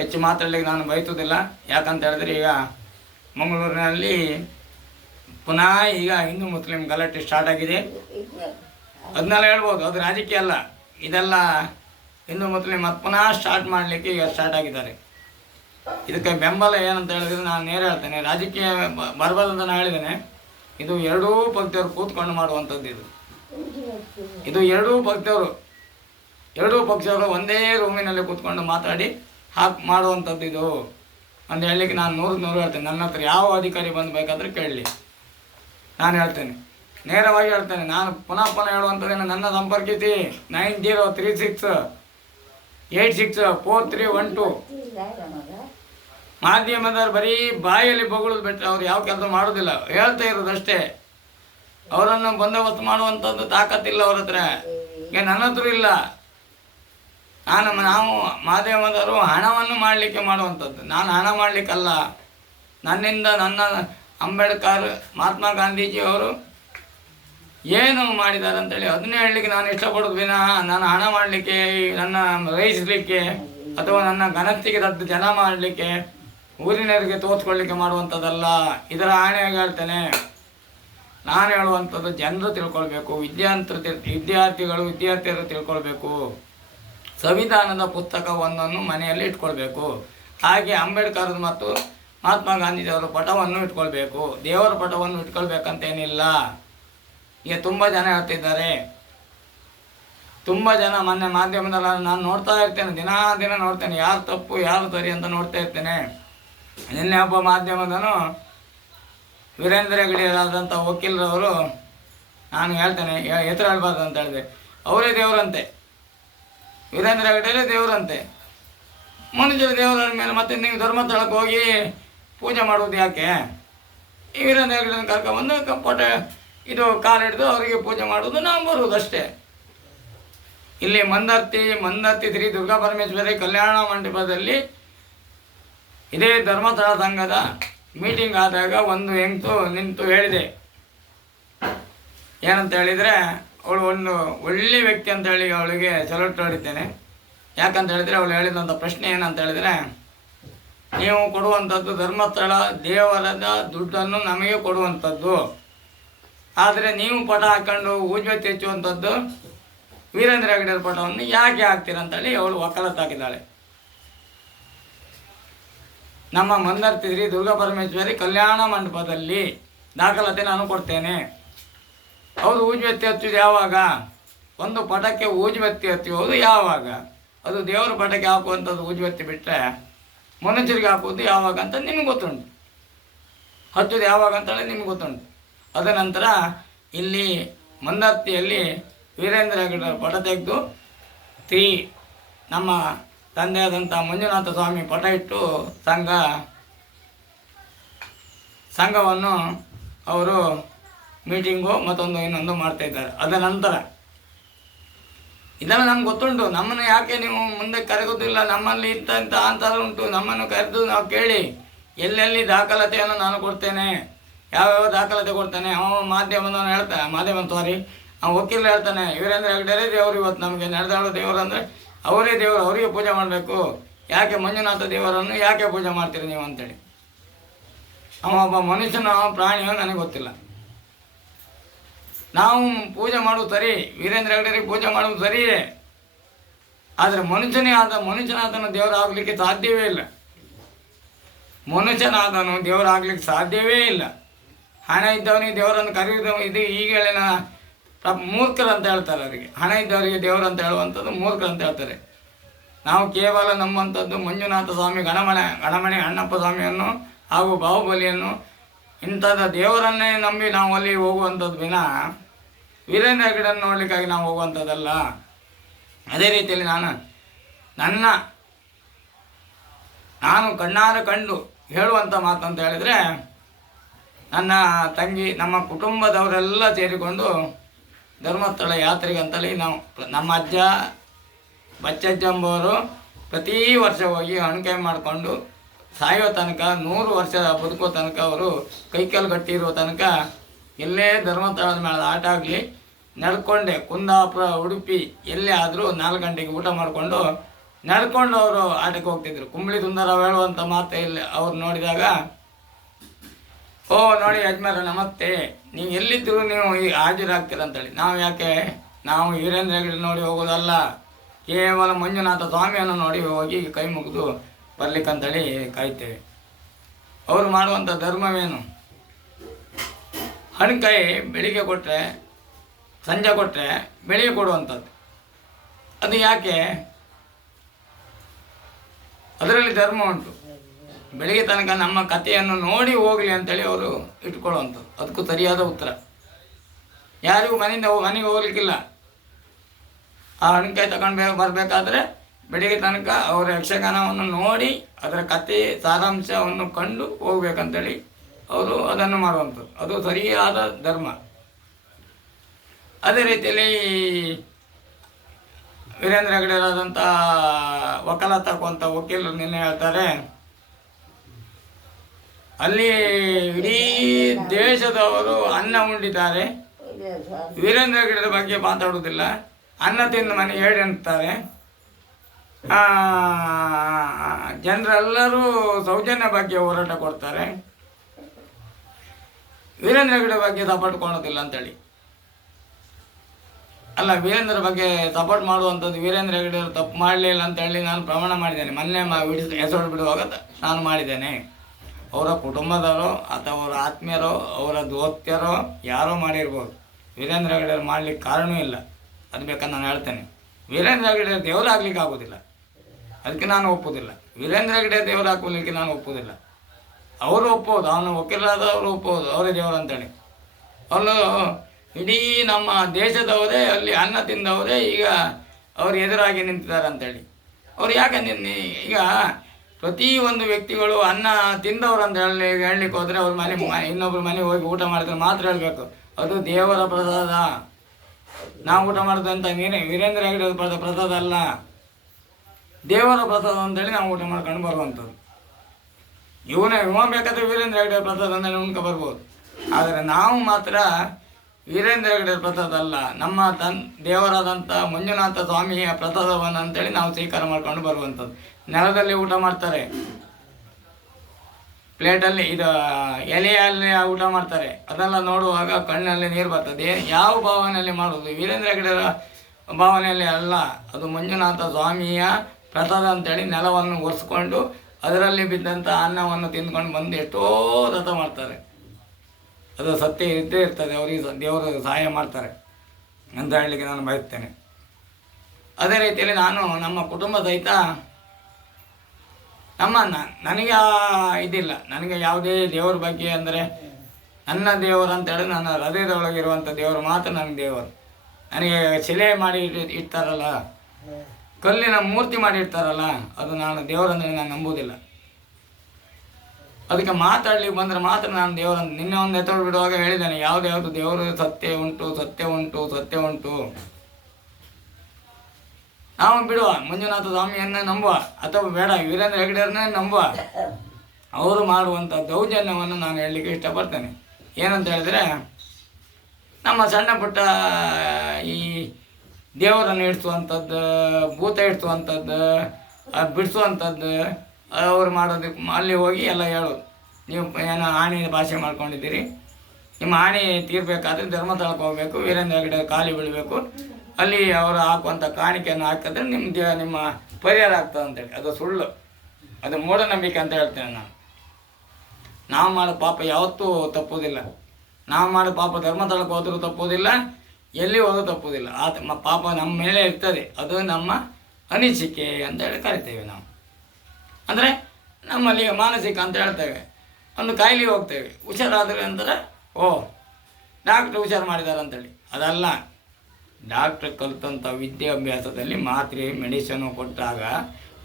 ಹೆಚ್ಚು ಮಾತಾಡಲಿಕ್ಕೆ ನಾನು ಬಯಸುವುದಿಲ್ಲ. ಯಾಕಂತ ಹೇಳಿದ್ರೆ ಈಗ ಮಂಗಳೂರಿನಲ್ಲಿ ಪುನಃ ಈಗ ಹಿಂದೂ ಮುಸ್ಲಿಂ ಗಲಾಟೆ ಸ್ಟಾರ್ಟ್ ಆಗಿದೆ. ಅದನ್ನೆಲ್ಲ ಹೇಳ್ಬೋದು, ಅದು ರಾಜಕೀಯ ಅಲ್ಲ, ಇದೆಲ್ಲ ಹಿಂದೂ ಮುಸ್ಲಿಂ ಮತ್ತು ಪುನಃ ಸ್ಟಾರ್ಟ್ ಮಾಡಲಿಕ್ಕೆ ಈಗ ಸ್ಟಾರ್ಟ್ ಆಗಿದ್ದಾರೆ. ಇದಕ್ಕೆ ಬೆಂಬಲ ಏನಂತ ಹೇಳಿದ್ರೆ ನಾನು ನೇರ ಹೇಳ್ತೇನೆ, ರಾಜಕೀಯ ಬರಬಾರ್ದು ಅಂತ ನಾನು ಹೇಳಿದ್ದೇನೆ. ಇದು ಎರಡೂ ಪಕ್ಷದವರು ಕೂತ್ಕೊಂಡು ಮಾಡುವಂಥದ್ದು. ಇದು ಎರಡೂ ಪಕ್ಷದವರು ಒಂದೇ ರೂಮಿನಲ್ಲಿ ಕೂತ್ಕೊಂಡು ಮಾತಾಡಿ ಮಾಡುವಂಥದ್ದು ಇದು ಅಂತ ಹೇಳಲಿಕ್ಕೆ ನಾನು 100 ಹೇಳ್ತೇನೆ. ನನ್ನ ಹತ್ರ ಯಾವ ಅಧಿಕಾರಿ ಬಂದು ಬೇಕಾದರೂ ಕೇಳಲಿ, ನಾನು ಹೇಳ್ತೇನೆ, ನೇರವಾಗಿ ಹೇಳ್ತೇನೆ. ನಾನು ಪುನಃ ಹೇಳುವಂಥದ್ದೇನು, ನನ್ನ ಸಂಪರ್ಕಿಸಿ 9036864312. ಮಾಧ್ಯಮದವ್ರು ಬರೀ ಬಾಯಲ್ಲಿ ಬೊಗಳೋದು ಬಿಟ್ಟರೆ ಅವ್ರು ಯಾವ ಕೆಲಸ ಮಾಡೋದಿಲ್ಲ, ಹೇಳ್ತಾ ಇರೋದಷ್ಟೇ. ಅವರನ್ನು ಬಂದೋಬಸ್ತ್ ಮಾಡುವಂಥದ್ದು ತಾಕತ್ತಿಲ್ಲ ಅವ್ರ ಹತ್ರ, ಈಗ ನನ್ನ ಹತ್ರ ಇಲ್ಲ. ನಾವು ಮಾಧ್ಯಮದವರು ಹಣವನ್ನು ಮಾಡಲಿಕ್ಕೆ ಮಾಡುವಂಥದ್ದು, ನಾನು ಹಣ ಮಾಡಲಿಕ್ಕಲ್ಲ. ನನ್ನಿಂದ ನನ್ನ ಅಂಬೇಡ್ಕರ್ ಮಹಾತ್ಮ ಗಾಂಧೀಜಿಯವರು ಏನು ಮಾಡಿದ್ದಾರೆ ಅಂತೇಳಿ ಅದನ್ನೇ ಹೇಳಲಿಕ್ಕೆ ನಾನು ಇಷ್ಟಪಡೋದು ವಿನಃ ನಾನು ಹಣ ಮಾಡಲಿಕ್ಕೆ, ನನ್ನ ರೈಸಲಿಕ್ಕೆ ಅಥವಾ ನನ್ನ ಘನತೆಗೆ ದೊಡ್ಡ ಜನ ಮಾಡಲಿಕ್ಕೆ, ಊರಿನವರಿಗೆ ತೋರಿಸ್ಕೊಳ್ಳಿಕ್ಕೆ ಮಾಡುವಂಥದ್ದಲ್ಲ. ಇದರ ಆಣೆಯಾಗಿ ಹೇಳ್ತೇನೆ. ನಾನು ಹೇಳುವಂಥದ್ದು ಜನರು ತಿಳ್ಕೊಳ್ಬೇಕು, ವಿದ್ಯಾರ್ಥಿಯರು ತಿಳ್ಕೊಳ್ಬೇಕು. ಸಂವಿಧಾನದ ಪುಸ್ತಕ ಒಂದನ್ನು ಮನೆಯಲ್ಲಿ ಇಟ್ಕೊಳ್ಬೇಕು. ಹಾಗೆ ಅಂಬೇಡ್ಕರ್ ಮತ್ತು ಮಹಾತ್ಮ ಗಾಂಧೀಜಿಯವರ ಪಟವನ್ನು ಇಟ್ಕೊಳ್ಬೇಕು. ದೇವರ ಪಟವನ್ನು ಇಟ್ಕೊಳ್ಬೇಕಂತೇನಿಲ್ಲ. ಈಗ ತುಂಬ ಜನ ಹೇಳ್ತಿದ್ದಾರೆ, ತುಂಬ ಜನ ಮೊನ್ನೆ ಮಾಧ್ಯಮದಲ್ಲಿ ನಾನು ನೋಡ್ತಾ ಇರ್ತೇನೆ, ದಿನ ನೋಡ್ತೇನೆ, ಯಾರು ತಪ್ಪು ಯಾರು ಸರಿ ಅಂತ ನೋಡ್ತಾ ಇರ್ತೇನೆ. ನಿನ್ನೆ ಒಬ್ಬ ಮಾಧ್ಯಮದನು ವೀರೇಂದ್ರ ಹೆಗಡೆಯರಾದಂಥ ವಕೀಲರವರು, ನಾನು ಹೇಳ್ತೇನೆ ಹೆಸರು ಹೇಳ್ಬಾರ್ದು ಅಂತ ಹೇಳಿದೆ, ಅವರೇ ದೇವರಂತೆ, ವೀರೇಂದ್ರ ಹೆಗಡೆಯರೇ ದೇವರಂತೆ. ಮನುಷ್ಯರ ದೇವರ ಮೇಲೆ ಮತ್ತೆ ನೀವು ಧರ್ಮಸ್ಥಳಕ್ಕೆ ಹೋಗಿ ಪೂಜೆ ಮಾಡುವುದು ಯಾಕೆ? ಈ ವೀರೇಂದ್ರ ಹೆಗಡೆಯನ್ನು ಕರ್ಕೊಂಡ್ಬಂದು ಇದು ಕಾಲು ಹಿಡಿದು ಅವರಿಗೆ ಪೂಜೆ ಮಾಡೋದು, ನಾವು ಬರುವುದು ಅಷ್ಟೇ. ಇಲ್ಲಿ ಮಂದರ್ತಿ ಶ್ರೀ ದುರ್ಗಾ ಪರಮೇಶ್ವರಿ ಕಲ್ಯಾಣ ಮಂಟಪದಲ್ಲಿ ಇದೇ ಧರ್ಮಸ್ಥಳ ಸಂಘದ ಮೀಟಿಂಗ್ ಆದಾಗ ಒಂದು ಹೆಂಗಸು ನಿಂತು ಹೇಳಿದೆ, ಏನಂತ ಹೇಳಿದರೆ, ಅವಳು ಒಂದು ಒಳ್ಳೆ ವ್ಯಕ್ತಿ ಅಂತ ಹೇಳಿ ಅವಳಿಗೆ ಸೆಲ್ಯೂಟ್ ಹೊಡಿತೇನೆ. ಯಾಕಂತ ಹೇಳಿದರೆ ಅವಳು ಹೇಳಿದಂಥ ಪ್ರಶ್ನೆ ಏನಂತ ಹೇಳಿದರೆ, ನೀವು ಕೊಡುವಂಥದ್ದು ಧರ್ಮಸ್ಥಳ ದೇವರದ ದುಡ್ಡನ್ನು ನಮಗೆ ಕೊಡುವಂಥದ್ದು, ಆದರೆ ನೀವು ಪಟ ಹಾಕ್ಕೊಂಡು ಊಜ್ವತಿ ಹೆಚ್ಚುವಂಥದ್ದು ವೀರೇಂದ್ರ ಹೆಗ್ಗಡೆಯವ್ರ ಫೋಟೋವನ್ನು ಯಾಕೆ ಹಾಕ್ತೀರ ಅಂತೇಳಿ ಅವಳು ವಕಾಲತ್ತು ಹಾಕಿದ್ದಾಳೆ. ನಮ್ಮ ಮಂದರ್ತಿ ಶ್ರೀ ದುರ್ಗಾ ಪರಮೇಶ್ವರಿ ಕಲ್ಯಾಣ ಮಂಟಪದಲ್ಲಿ ದಾಖಲಾತಿ ನಾನು ಕೊಡ್ತೇನೆ. ಅವರು ಊಜುಬತ್ತಿ ಹಚ್ಚೋದು ಯಾವಾಗ? ಒಂದು ಪಟಕ್ಕೆ ಊಜುಬತ್ತಿ ಹಚ್ಚುವುದು ಯಾವಾಗ? ಅದು ದೇವರ ಪಟಕ್ಕೆ ಹಾಕುವಂಥದ್ದು ಊಜುಬತ್ತಿ ಬಿಟ್ಟರೆ ಮನುಷ್ಯರಿಗೆ ಹಾಕುವುದು ಯಾವಾಗ ಅಂತ ನಿಮಗೆ ಗೊತ್ತುಂಟು. ಹಚ್ಚೋದು ಯಾವಾಗ ಅಂತೇಳಿ ನಿಮ್ಗೆ ಗೊತ್ತುಂಟು. ಅದ ನಂತರ ಇಲ್ಲಿ ಮಂದರ್ತಿಯಲ್ಲಿ ವೀರೇಂದ್ರ ಹೆಗ್ಗಡೆಯವ್ರ ಪಟ ತೆಗೆದು ನಮ್ಮ ತಂದೆಯಾದಂಥ ಮಂಜುನಾಥ ಸ್ವಾಮಿ ಪಟ ಇಟ್ಟು ಸಂಘವನ್ನು ಅವರು ಮೀಟಿಂಗು ಮತ್ತೊಂದು ಇನ್ನೊಂದು ಮಾಡ್ತಾಯಿದ್ದಾರೆ. ಅದ ನಂತರ ಇದೆಲ್ಲ ನಮ್ಗೆ ಗೊತ್ತುಂಟು. ನಮ್ಮನ್ನು ಯಾಕೆ ನೀವು ಮುಂದೆ ಕರೆಗೋದಿಲ್ಲ? ನಮ್ಮಲ್ಲಿ ಇಂಥ ಅಂಥದ್ದು ಉಂಟು. ನಮ್ಮನ್ನು ಕರೆದು ನಾವು ಕೇಳಿ ಎಲ್ಲೆಲ್ಲಿ ದಾಖಲಾತಿಯನ್ನು ನಾನು ಕೊಡ್ತೇನೆ, ಯಾವ್ಯಾವ ದಾಖಲಾತಿ ಕೊಡ್ತೇನೆ. ಮಾಧ್ಯಮದವನು ಹೇಳ್ತಾನೆ, ವಕೀಲರು ಹೇಳ್ತಾನೆ, ವೀರೇಂದ್ರ ಹೆಗ್ಗಡೆಯರೇ ದೇವರು. ಇವತ್ತು ನಮಗೆ ನಡೆದಾಡೋ ದೇವರು ಅಂದರೆ ಅವರೇ ದೇವರು, ಅವರಿಗೆ ಪೂಜೆ ಮಾಡಬೇಕು. ಯಾಕೆ ಮಂಜುನಾಥ ದೇವರನ್ನು ಯಾಕೆ ಪೂಜೆ ಮಾಡ್ತೀರಿ ನೀವು ಅಂತೇಳಿ. ಒಬ್ಬ ಮನುಷ್ಯನ ಪ್ರಾಣಿಯೋ ನನಗೆ ಗೊತ್ತಿಲ್ಲ. ನಾವು ಪೂಜೆ ಮಾಡೋದು ಸರಿ, ವೀರೇಂದ್ರ ಹೆಗ್ಗಡೆಯರಿಗೆ ಪೂಜೆ ಮಾಡೋದು ಸರಿಯೇ. ಆದರೆ ಮನುಷ್ಯನಾದನು ದೇವರಾಗಲಿಕ್ಕೆ ಸಾಧ್ಯವೇ ಇಲ್ಲ. ಮನುಷ್ಯನಾದನು ದೇವರಾಗಲಿಕ್ಕೆ ಸಾಧ್ಯವೇ ಇಲ್ಲ. ಹಣ ಇದ್ದವನಿಗೆ ದೇವರನ್ನು ಕರೆಯುವ ಇದು ಈಗಳಿನ ಮೂರ್ಖರು ಅಂತ ಹೇಳ್ತಾರೆ. ಅವರಿಗೆ ಹಣ ಇದ್ದವರಿಗೆ ದೇವರು ಅಂತ ಹೇಳುವಂಥದ್ದು ಮೂರ್ಖರು ಅಂತ ಹೇಳ್ತಾರೆ. ನಾವು ಕೇವಲ ನಮ್ಮಂಥದ್ದು ಮಂಜುನಾಥ ಸ್ವಾಮಿ, ಗಣಮಣಿ ಅಣ್ಣಪ್ಪ ಸ್ವಾಮಿಯನ್ನು ಹಾಗೂ ಬಾಹುಬಲಿಯನ್ನು ಇಂಥದ್ದು ದೇವರನ್ನೇ ನಂಬಿ ನಾವು ಅಲ್ಲಿ ಹೋಗುವಂಥದ್ದು ವಿನ ವೀರೇಂದ್ರ ಹೆಗ್ಗಡೆಯನ್ನು ನೋಡಲಿಕ್ಕಾಗಿ ನಾವು ಹೋಗುವಂಥದ್ದಲ್ಲ. ಅದೇ ರೀತಿಯಲ್ಲಿ ನಾನು ಕಣ್ಣಾರೆ ಕಂಡು ಹೇಳುವಂಥ ಮಾತಂತ ಹೇಳಿದರೆ, ನನ್ನ ತಂಗಿ ನಮ್ಮ ಕುಟುಂಬದವರೆಲ್ಲ ಸೇರಿಕೊಂಡು ಧರ್ಮಸ್ಥಳ ಯಾತ್ರೆಗೆ ಅಂತೇಳಿ ನಮ್ಮ ಅಜ್ಜ ಬಚ್ಚಜ್ಜಂಬವರು ಪ್ರತಿ ವರ್ಷ ಹೋಗಿ ಹಣಕಾಯಿ ಮಾಡಿಕೊಂಡು ಸಾಯೋ ತನಕ 100 ವರ್ಷ ಬದುಕೋ ತನಕ ಅವರು ಕೈಕಾಲು ಗಟ್ಟಿರೋ ತನಕ ಎಲ್ಲೇ ಧರ್ಮಸ್ಥಳದ ಮೇಲೆ ಆಟ ಆಗಲಿ ನಡ್ಕೊಂಡೆ ಕುಂದಾಪುರ ಉಡುಪಿ ಎಲ್ಲೇ ಆದರೂ 4 ಗಂಟೆಗೆ ಊಟ ಮಾಡಿಕೊಂಡು ನಡ್ಕೊಂಡು ಅವರು ಆಟಕ್ಕೆ ಹೋಗ್ತಿದ್ರು. ಕುಂಬಳಿ ಸುಂದರ ಹೇಳುವಂಥ ಮಾತು ಇಲ್ಲಿ ಅವ್ರು ನೋಡಿದಾಗ, ನೋಡಿ ಯಜಮಾನ ನಮಸ್ತೆ, ನೀವು ಎಲ್ಲಿದ್ದರೂ ನೀವು ಹಾಜರಾಗ್ತೀರ ಅಂತೇಳಿ. ನಾವು ವೀರೇಂದ್ರ ಹೆಗ್ಗಡೆ ನೋಡಿ ಹೋಗೋದಲ್ಲ, ಕೇವಲ ಮಂಜುನಾಥ ಸ್ವಾಮಿಯನ್ನು ನೋಡಿ ಹೋಗಿ ಕೈ ಮುಗಿದು ಬರ್ಲಿಕ್ಕಂತೇಳಿ ಕಾಯ್ತೇವೆ. ಅವರು ಮಾಡುವಂಥ ಧರ್ಮವೇನು? ಹಣಕಾಯಿ ಬೆಳಿಗ್ಗೆ ಕೊಟ್ಟರೆ ಸಂಜೆ ಕೊಟ್ಟರೆ ಬೆಳಿಗ್ಗೆ ಕೊಡುವಂಥದ್ದು. ಅದು ಯಾಕೆ? ಅದರಲ್ಲಿ ಧರ್ಮ ಉಂಟು. ಬೆಳಿಗ್ಗೆ ತನಕ ನಮ್ಮ ಕಥೆಯನ್ನು ನೋಡಿ ಹೋಗಲಿ ಅಂತೇಳಿ ಅವರು ಇಟ್ಕೊಳ್ಳುವಂಥದ್ದು. ಅದಕ್ಕೂ ಸರಿಯಾದ ಉತ್ತರ. ಯಾರಿಗೂ ಮನೆಗೆ ಹೋಗ್ಲಿಕ್ಕಿಲ್ಲ. ಆ ಹಣಕಾಯಿ ತಗೊಂಡು ಬರಬೇಕಾದ್ರೆ ಬೆಳಿಗ್ಗೆ ತನಕ ಅವರ ಯಕ್ಷಗಾನವನ್ನು ನೋಡಿ ಅದರ ಕಥೆ ಸಾರಾಂಶವನ್ನು ಕಂಡು ಹೋಗ್ಬೇಕಂತೇಳಿ ಅವರು ಅದನ್ನು ಮಾಡುವಂಥದ್ದು. ಅದು ಸರಿಯಾದ ಧರ್ಮ. ಅದೇ ರೀತಿಯಲ್ಲಿ ವೀರೇಂದ್ರ ಹೆಗ್ಗಡೆಯರಾದಂಥ ವಕಾಲತ್ತು ಹಾಕುವಂಥ ವಕೀಲರು ನಿನ್ನೆ ಹೇಳ್ತಾರೆ, ಅಲ್ಲಿ ಇಡೀ ದೇಶದವರು ಅನ್ನ ಉಂಡಿದ್ದಾರೆ, ವೀರೇಂದ್ರ ಹೆಗ್ಗಡೆಯ ಬಗ್ಗೆ ಮಾತಾಡುವುದಿಲ್ಲ, ಅನ್ನ ತಿಂದು ಮನೆ ಹೇಳಿ ಅಂತಾರೆ. ಜನರೆಲ್ಲರೂ ಸೌಜನ್ಯ ಬಗ್ಗೆ ಹೋರಾಟ ಕೊಡ್ತಾರೆ, ವೀರೇಂದ್ರ ಹೆಗ್ಗಡೆ ಬಗ್ಗೆ ಸಪೋರ್ಟ್ ಕೊಡೋದಿಲ್ಲ ಅಂತೇಳಿ. ಅಲ್ಲ, ವೀರೇಂದ್ರ ಬಗ್ಗೆ ಸಪೋರ್ಟ್ ಮಾಡುವಂಥದ್ದು ವೀರೇಂದ್ರ ಹೆಗ್ಗಡೆಯವರು ತಪ್ಪು ಮಾಡಲಿಲ್ಲ ಅಂತೇಳಿ ನಾನು ಪ್ರಮಾಣ ಮಾಡಿದ್ದೇನೆ. ಮೊನ್ನೆ ಎಸೋಡು ಬಿಡುವಾಗ ನಾನು ಮಾಡಿದ್ದೇನೆ. ಅವರ ಕುಟುಂಬದವರು ಅಥವಾ ಅವರ ಆತ್ಮೀಯರೋ ಅವರ ದೋಸ್ತಿಯರೋ ಯಾರೋ ಮಾಡಿರ್ಬೋದು. ವೀರೇಂದ್ರ ಹೆಗ್ಗಡೆಯವರು ಮಾಡಲಿಕ್ಕೆ ಕಾರಣವೂ ಇಲ್ಲ. ಅದು ಬೇಕಂತ ನಾನು ಹೇಳ್ತೇನೆ. ವೀರೇಂದ್ರ ಹೆಗ್ಗಡೆ ದೇವರಾಗಲಿಕ್ಕೆ ಆಗೋದಿಲ್ಲ, ಅದಕ್ಕೆ ನಾನು ಒಪ್ಪೋದಿಲ್ಲ. ವೀರೇಂದ್ರ ಹೆಗ್ಗಡೆ ದೇವರು ಹಾಕೋಲಿಕ್ಕೆ ನಾನು ಒಪ್ಪೋದಿಲ್ಲ. ಅವರು ಒಪ್ಪೋದು, ಅವನು ವಕೀಲರಾದವರು ಒಪ್ಪೋದು ಅವರೇ ದೇವರು ಅಂತೇಳಿ. ಅವರು ಇಡೀ ನಮ್ಮ ದೇಶದವರೇ ಅಲ್ಲಿ ಅನ್ನ ತಿಂದವರೇ ಈಗ ಅವರು ಎದುರಾಗಿ ನಿಂತಿದ್ದಾರೆ ಅಂತೇಳಿ. ಅವ್ರು ಯಾಕೆ ಈಗ ಪ್ರತಿಯೊಂದು ವ್ಯಕ್ತಿಗಳು ಅನ್ನ ತಿಂದವರು ಅಂತ ಹೇಳಲಿಕ್ಕೆ ಹೋದರೆ ಅವ್ರ ಇನ್ನೊಬ್ರು ಮನೆಗೆ ಹೋಗಿ ಊಟ ಮಾಡಿದ್ರೆ ಮಾತ್ರ ಹೇಳಬೇಕು ಅದು ದೇವರ ಪ್ರಸಾದ. ನಾವು ಊಟ ಮಾಡಿದಂಥ ವೀರೇಂದ್ರ ಹೆಗ್ಗಡೆ ಪ್ರಸಾದ ಅಲ್ಲ, ದೇವರ ಪ್ರಸಾದ ಅಂತೇಳಿ ನಾವು ಊಟ ಮಾಡ್ಕೊಂಡು ಬರುವಂಥದ್ದು. ಇವ ಬೇಕಾದರೆ ವೀರೇಂದ್ರ ಹೆಗ್ಗಡೆ ಪ್ರಸಾದ ಅಂತೇಳಿ ಉಣ್ಕೊ ಬರ್ಬೋದು. ಆದರೆ ನಾವು ಮಾತ್ರ ವೀರೇಂದ್ರ ಹೆಗ್ಗಡೆ ಪ್ರಸಾದ ಅಲ್ಲ, ನಮ್ಮ ದೇವರಾದಂಥ ಮಂಜುನಾಥ ಸ್ವಾಮಿಯ ಪ್ರಸಾದವನ್ನು ಅಂತೇಳಿ ನಾವು ಸ್ವೀಕಾರ ಮಾಡ್ಕೊಂಡು ಬರುವಂಥದ್ದು. ನೆಲದಲ್ಲಿ ಊಟ ಮಾಡ್ತಾರೆ, ಪ್ಲೇಟಲ್ಲಿ ಎಲೆಯಲ್ಲಿ ಊಟ ಮಾಡ್ತಾರೆ. ಅದೆಲ್ಲ ನೋಡುವಾಗ ಕಣ್ಣಲ್ಲಿ ನೀರು ಬರ್ತದೆ. ಯಾವ ಭಾವನೆಯಲ್ಲಿ ಮಾಡೋದು? ವೀರೇಂದ್ರ ಹೆಗ್ಗಡೆ ಭಾವನೆಯಲ್ಲಿ ಅಲ್ಲ. ಅದು ಮಂಜುನಾಥ ಸ್ವಾಮಿಯ ಪ್ರಸಾದ ಅಂತೇಳಿ ನೆಲವನ್ನು ಒರೆಸ್ಕೊಂಡು ಅದರಲ್ಲಿ ಬಿದ್ದಂಥ ಅನ್ನವನ್ನು ತಿಂದ್ಕೊಂಡು ಬಂದು ಎಷ್ಟೋ ವ್ರತ ಮಾಡ್ತಾರೆ. ಅದು ಸತ್ಯ ಇದ್ದೇ ಇರ್ತದೆ. ಅವರಿಗೆ ದೇವರು ಸಹಾಯ ಮಾಡ್ತಾರೆ ಅಂತ ಹೇಳಲಿಕ್ಕೆ ನಾನು ಬಯಸ್ತೇನೆ. ಅದೇ ರೀತಿಯಲ್ಲಿ ನಾನು ನಮ್ಮ ಕುಟುಂಬ ಸಹಿತ ನನಗೆ ಇದಿಲ್ಲ. ನನಗೆ ಯಾವುದೇ ದೇವರ ಬಗ್ಗೆ ಅಂದರೆ ನನ್ನ ದೇವರು ಅಂತೇಳಿ ನನ್ನ ಹೃದಯದೊಳಗಿರುವಂಥ ದೇವರು ಮಾತ್ರ ನನ್ನ ದೇವರು. ನನಗೆ ಶಿಲೆ ಮಾಡಿ ಇಡ್ತಾರಲ್ಲ, ಕಲ್ಲಿನ ಮೂರ್ತಿ ಮಾಡಿ ಇಡ್ತಾರಲ್ಲ, ಅದು ನಾನು ದೇವರಂದರೆ ನಾನು ನಂಬುವುದಿಲ್ಲ. ಅದಕ್ಕೆ ಮಾತಾಡ್ಲಿಕ್ಕೆ ಬಂದರೆ ಮಾತ್ರ ನಾನು ದೇವರಂತ. ನಿನ್ನೆ ಒಂದು ಎತ್ತೋಡು ಬಿಡುವಾಗ ಹೇಳಿದ್ದೇನೆ, ಯಾವುದು ದೇವರು ಸತ್ಯ ಉಂಟು, ಸತ್ಯ ಉಂಟು, ಸತ್ಯ ಉಂಟು. ನಾವು ಬಿಡುವ ಮಂಜುನಾಥ ಸ್ವಾಮಿಯನ್ನೇ ನಂಬುವ, ಅಥವಾ ಬೇಡ ವೀರೇಂದ್ರ ಹೆಗ್ಡೆಯವ್ರನ್ನೇ ನಂಬುವ. ಅವರು ಮಾಡುವಂಥ ದೌರ್ಜನ್ಯವನ್ನು ನಾನು ಹೇಳಲಿಕ್ಕೆ ಇಷ್ಟಪಡ್ತೇನೆ. ಏನಂತ ಹೇಳಿದ್ರೆ, ನಮ್ಮ ಸಣ್ಣ ಪುಟ್ಟ ಈ ದೇವರನ್ನು ಇಡಿಸುವಂಥದ್ದು, ಭೂತ ಇಡಿಸುವಂಥದ್ದು, ಬಿಡಿಸುವಂಥದ್ದು ಅವ್ರು ಮಾಡೋದಕ್ಕೆ ಅಲ್ಲಿ ಹೋಗಿ ಎಲ್ಲ ಹೇಳೋದು. ನೀವು ಏನೋ ಆಣಿ ಭಾಷೆ ಮಾಡ್ಕೊಂಡಿದ್ದೀರಿ, ನಿಮ್ಮ ಆಣಿ ತೀರಬೇಕಾದ್ರೆ ಧರ್ಮಸ್ಥಳಕ್ಕೆ ಹೋಗಬೇಕು, ವೀರೇಂದ್ರ ಹೆಗ್ಡೆ ಖಾಲಿ ಬೀಳಬೇಕು, ಅಲ್ಲಿ ಅವರು ಹಾಕುವಂಥ ಕಾಣಿಕೆಯನ್ನು ಹಾಕಿದ್ರೆ ನಿಮ್ಮ ಪರಿಹಾರ ಆಗ್ತದೆ ಅಂತೇಳಿ. ಅದು ಸುಳ್ಳು, ಅದು ಮೂಢನಂಬಿಕೆ ಅಂತ ಹೇಳ್ತೇನೆ ನಾನು. ನಾವು ಮಾಡೋ ಪಾಪ ಯಾವತ್ತೂ ತಪ್ಪುವುದಿಲ್ಲ. ನಾವು ಮಾಡೋ ಪಾಪ ಧರ್ಮಸ್ಥಳಕ್ಕೆ ಹೋದರೂ ತಪ್ಪುವುದಿಲ್ಲ, ಎಲ್ಲಿ ಹೋದರೂ ತಪ್ಪುವುದಿಲ್ಲ. ಆ ಪಾಪ ನಮ್ಮ ಮೇಲೆ ಇರ್ತದೆ. ಅದು ನಮ್ಮ ಅನಿಸಿಕೆ ಅಂತೇಳಿ ಕರಿತೇವೆ ನಾವು. ಅಂದರೆ ನಮ್ಮಲ್ಲಿ ಮಾನಸಿಕ ಅಂತ ಹೇಳ್ತೇವೆ. ಒಂದು ಕಾಯಿಲೆ ಹೋಗ್ತೇವೆ, ಹುಷಾರಾದರೆ ಅಂತಾರೆ ಡಾಕ್ಟ್ರ್ ಹುಷಾರು ಮಾಡಿದ್ದಾರೆ ಅಂತೇಳಿ. ಅದಲ್ಲ, ಡಾಕ್ಟ್ರ್ ಕಲಿತಂಥ ವಿದ್ಯಾಭ್ಯಾಸದಲ್ಲಿ ಮಾತ್ರೆ ಮೆಡಿಸಿನು ಕೊಟ್ಟಾಗ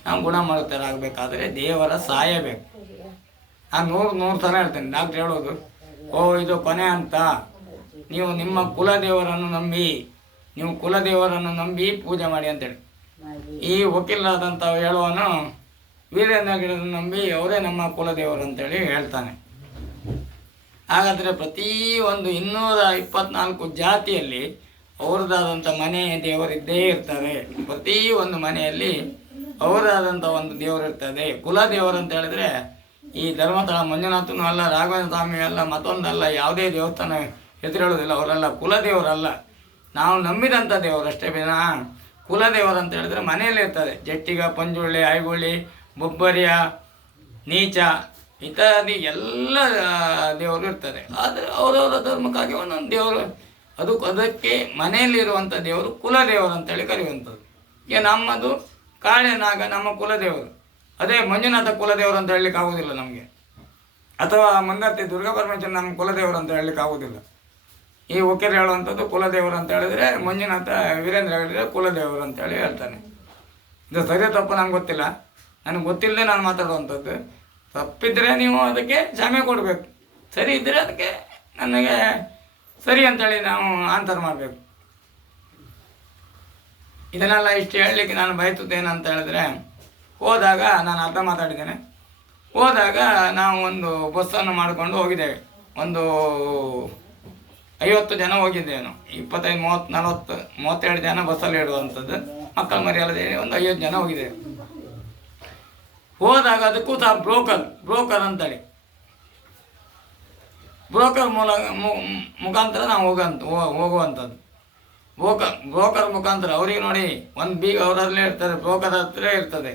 ನಾವು ಗುಣಮುಖರಾಗಬೇಕಾದ್ರೆ ದೇವರ ಸಹಾಯ ಬೇಕು. ನಾನು ನೂರು ಸಲ ಹೇಳ್ತೇನೆ. ಡಾಕ್ಟ್ರ್ ಹೇಳೋದು, ಇದು ಕೊನೆ ಅಂತ, ನೀವು ನಿಮ್ಮ ಕುಲದೇವರನ್ನು ನಂಬಿ ಪೂಜೆ ಮಾಡಿ ಅಂತೇಳಿ. ಈ ವಕೀಲರಾದಂಥ ಹೇಳುವನು ವೀರೇಂದ್ರ ಹೆಗ್ಡೆಯನ್ನು ನಂಬಿ ಅವರೇ ನಮ್ಮ ಕುಲದೇವರು ಅಂತೇಳಿ ಹೇಳ್ತಾನೆ. ಹಾಗಾದರೆ ಪ್ರತಿಯೊಂದು 224 ಜಾತಿಯಲ್ಲಿ ಅವರದಾದಂಥ ಮನೆ ದೇವರಿದ್ದೇ ಇರ್ತವೆ. ಪ್ರತಿಯೊಂದು ಮನೆಯಲ್ಲಿ ಅವರದಾದಂಥ ಒಂದು ದೇವರು ಇರ್ತದೆ. ಕುಲದೇವರು ಅಂತ ಹೇಳಿದ್ರೆ ಈ ಧರ್ಮಸ್ಥಳ ಮಂಜುನಾಥನೂ ಅಲ್ಲ, ರಾಘವೇಂದ್ರ ಸ್ವಾಮಿ ಅಲ್ಲ, ಮತ್ತೊಂದಲ್ಲ, ಯಾವುದೇ ದೇವಸ್ಥಾನ ಹೆಸರು ಹೇಳೋದಿಲ್ಲ. ಅವರೆಲ್ಲ ಕುಲದೇವರಲ್ಲ, ನಾವು ನಂಬಿದಂಥ ದೇವರು ಅಷ್ಟೇ. ಕುಲದೇವರು ಅಂತ ಹೇಳಿದ್ರೆ ಮನೆಯಲ್ಲೇ ಇರ್ತದೆ. ಜಟ್ಟಿಗ, ಪಂಜುಳ್ಳಿ, ಐಗುಳ್ಳಿ, ಬೊಬ್ಬರಿಯ, ನೀಚ ಇತ್ಯಾದಿ ಎಲ್ಲ ದೇವರು ಇರ್ತದೆ. ಆದರೆ ಅವರವರ ಧರ್ಮಕ್ಕಾಗಿ ಒಂದೊಂದು ದೇವರು, ಅದಕ್ಕೆ ಮನೆಯಲ್ಲಿರುವಂಥ ದೇವರು ಕುಲದೇವರು ಅಂತೇಳಿ ಕರೆಯುವಂಥದ್ದು. ಈಗ ನಮ್ಮದು ಕಾಳೆನಾಗ ನಮ್ಮ ಕುಲದೇವರು, ಅದೇ ಮಂಜುನಾಥ ಕುಲದೇವರು ಅಂತ ಹೇಳಲಿಕ್ಕೆ ಆಗೋದಿಲ್ಲ ನಮಗೆ. ಅಥವಾ ಮಂದರ್ತಿ ದುರ್ಗಾ ಪರಮೇಶ್ವರ ನಮ್ಮ ಕುಲದೇವರು ಅಂತ ಹೇಳಲಿಕ್ಕೆ ಆಗೋದಿಲ್ಲ. ಈ ವಕೀಲರು ಹೇಳುವಂಥದ್ದು ಕುಲದೇವರು ಅಂತ ಹೇಳಿದ್ರೆ ಮಂಜುನಾಥ ವೀರೇಂದ್ರ ಹೇಳಿದ್ರೆ ಕುಲದೇವರು ಅಂತೇಳಿ ಹೇಳ್ತಾನೆ. ಇದು ಸರಿ ತಪ್ಪು ನಂಗೆ ಗೊತ್ತಿಲ್ಲ, ನನಗೆ ಗೊತ್ತಿಲ್ಲದೆ ನಾನು ಮಾತಾಡುವಂಥದ್ದು. ತಪ್ಪಿದ್ರೆ ನೀವು ಅದಕ್ಕೆ ಕ್ಷಮೆ ಕೊಡಬೇಕು, ಸರಿ ಇದ್ದರೆ ಅದಕ್ಕೆ ನನಗೆ ಸರಿ ಅಂತೇಳಿ ನಾವು ಆನ್ಸರ್ ಮಾಡಬೇಕು. ಇದನ್ನೆಲ್ಲ ಇಷ್ಟು ಹೇಳಲಿಕ್ಕೆ ನಾನು ಬಯಸುತ್ತೇನೆ ಅಂತ ಹೇಳಿದ್ರೆ, ಹೋದಾಗ ನಾನು ಅರ್ಧ ಮಾತಾಡಿದ್ದೇನೆ. ಹೋದಾಗ ನಾವು ಒಂದು ಬಸ್ಸನ್ನು ಮಾಡಿಕೊಂಡು ಹೋಗಿದ್ದೇವೆ. ಒಂದು 50 ಜನ ಹೋಗಿದ್ದೇವೆ ನಾವು. 25, 30, 40, 32 ಜನ ಬಸ್ಸಲ್ಲಿ ಇಡುವಂಥದ್ದು. ಮಕ್ಕಳು ಮರಿಯಲ್ಲದೆ ಒಂದು 50 ಜನ ಹೋಗಿದ್ದೇವೆ. ಹೋದಾಗ ಅದಕ್ಕೂ ಸಹ ಬ್ರೋಕರ್ ಅಂತೇಳಿ ಬ್ರೋಕರ್ ಮುಖಾಂತರ ನಾವು ಹೋಗುವಂಥದ್ದು. ಬ್ರೋಕರ್ ಮುಖಾಂತರ ಅವರಿಗೆ ನೋಡಿ ಒಂದು ಬೀಗ ಅವರಲ್ಲೇ ಇರ್ತಾರೆ, ಬ್ರೋಕರ್ ಹತ್ರ ಇರ್ತದೆ.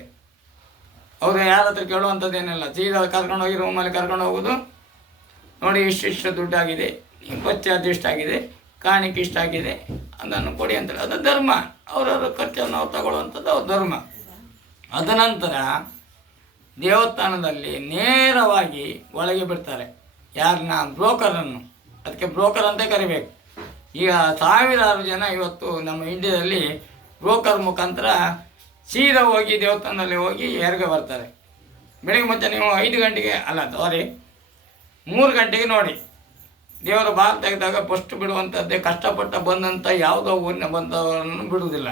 ಅವರು ಯಾರ ಹತ್ರ ಕೇಳುವಂಥದ್ದೇನಿಲ್ಲ, ಸೀದಾ ಕರ್ಕೊಂಡು ಹೋಗಿ ರೂಮಲ್ಲಿ ಕರ್ಕೊಂಡು ಹೋಗೋದು. ನೋಡಿ ಇಷ್ಟು ದುಡ್ಡಾಗಿದೆ, ಬಚ್ಚ ಇಷ್ಟಾಗಿದೆ, ಕಾಣಿಕೆ ಇಷ್ಟಾಗಿದೆ, ಅದನ್ನು ಕೊಡಿ ಅಂತೇಳಿ. ಅದು ಧರ್ಮ. ಅವರವರ ಖರ್ಚನ್ನು ಅವ್ರು ತಗೊಳ್ಳುವಂಥದ್ದು ಅವ್ರ ಧರ್ಮ. ಅದನಂತರ ದೇವಸ್ಥಾನದಲ್ಲಿ ನೇರವಾಗಿ ಒಳಗೆ ಬಿಡ್ತಾರೆ ಯಾರನ್ನ, ಬ್ರೋಕರನ್ನು. ಅದಕ್ಕೆ ಬ್ರೋಕರ್ ಅಂತ ಕರಿಬೇಕು. ಈಗ ಸಾವಿರಾರು ಜನ ಇವತ್ತು ನಮ್ಮ ಇಂಡಿಯಾದಲ್ಲಿ ಬ್ರೋಕರ್ ಮುಖಾಂತರ ಸೀದಾ ಹೋಗಿ ದೇವಸ್ಥಾನದಲ್ಲಿ ಹೋಗಿ ಹೆರಿಗೆ ಬರ್ತಾರೆ. ಬೆಳಿಗ್ಗೆ ಮುಂಚೆ ನೀವು 5 ಗಂಟೆಗೆ ಅಲ್ಲ 3 ಗಂಟೆಗೆ ನೋಡಿ, ದೇವರ ಬಾಗಿಲು ತೆಗೆದಾಗ ಫಸ್ಟ್ ಬಿಡುವಂಥದ್ದೇ. ಕಷ್ಟಪಟ್ಟ ಬಂದಂಥ ಯಾವುದೋ ಊರಿನ ಬಂದವರನ್ನು ಬಿಡುವುದಿಲ್ಲ.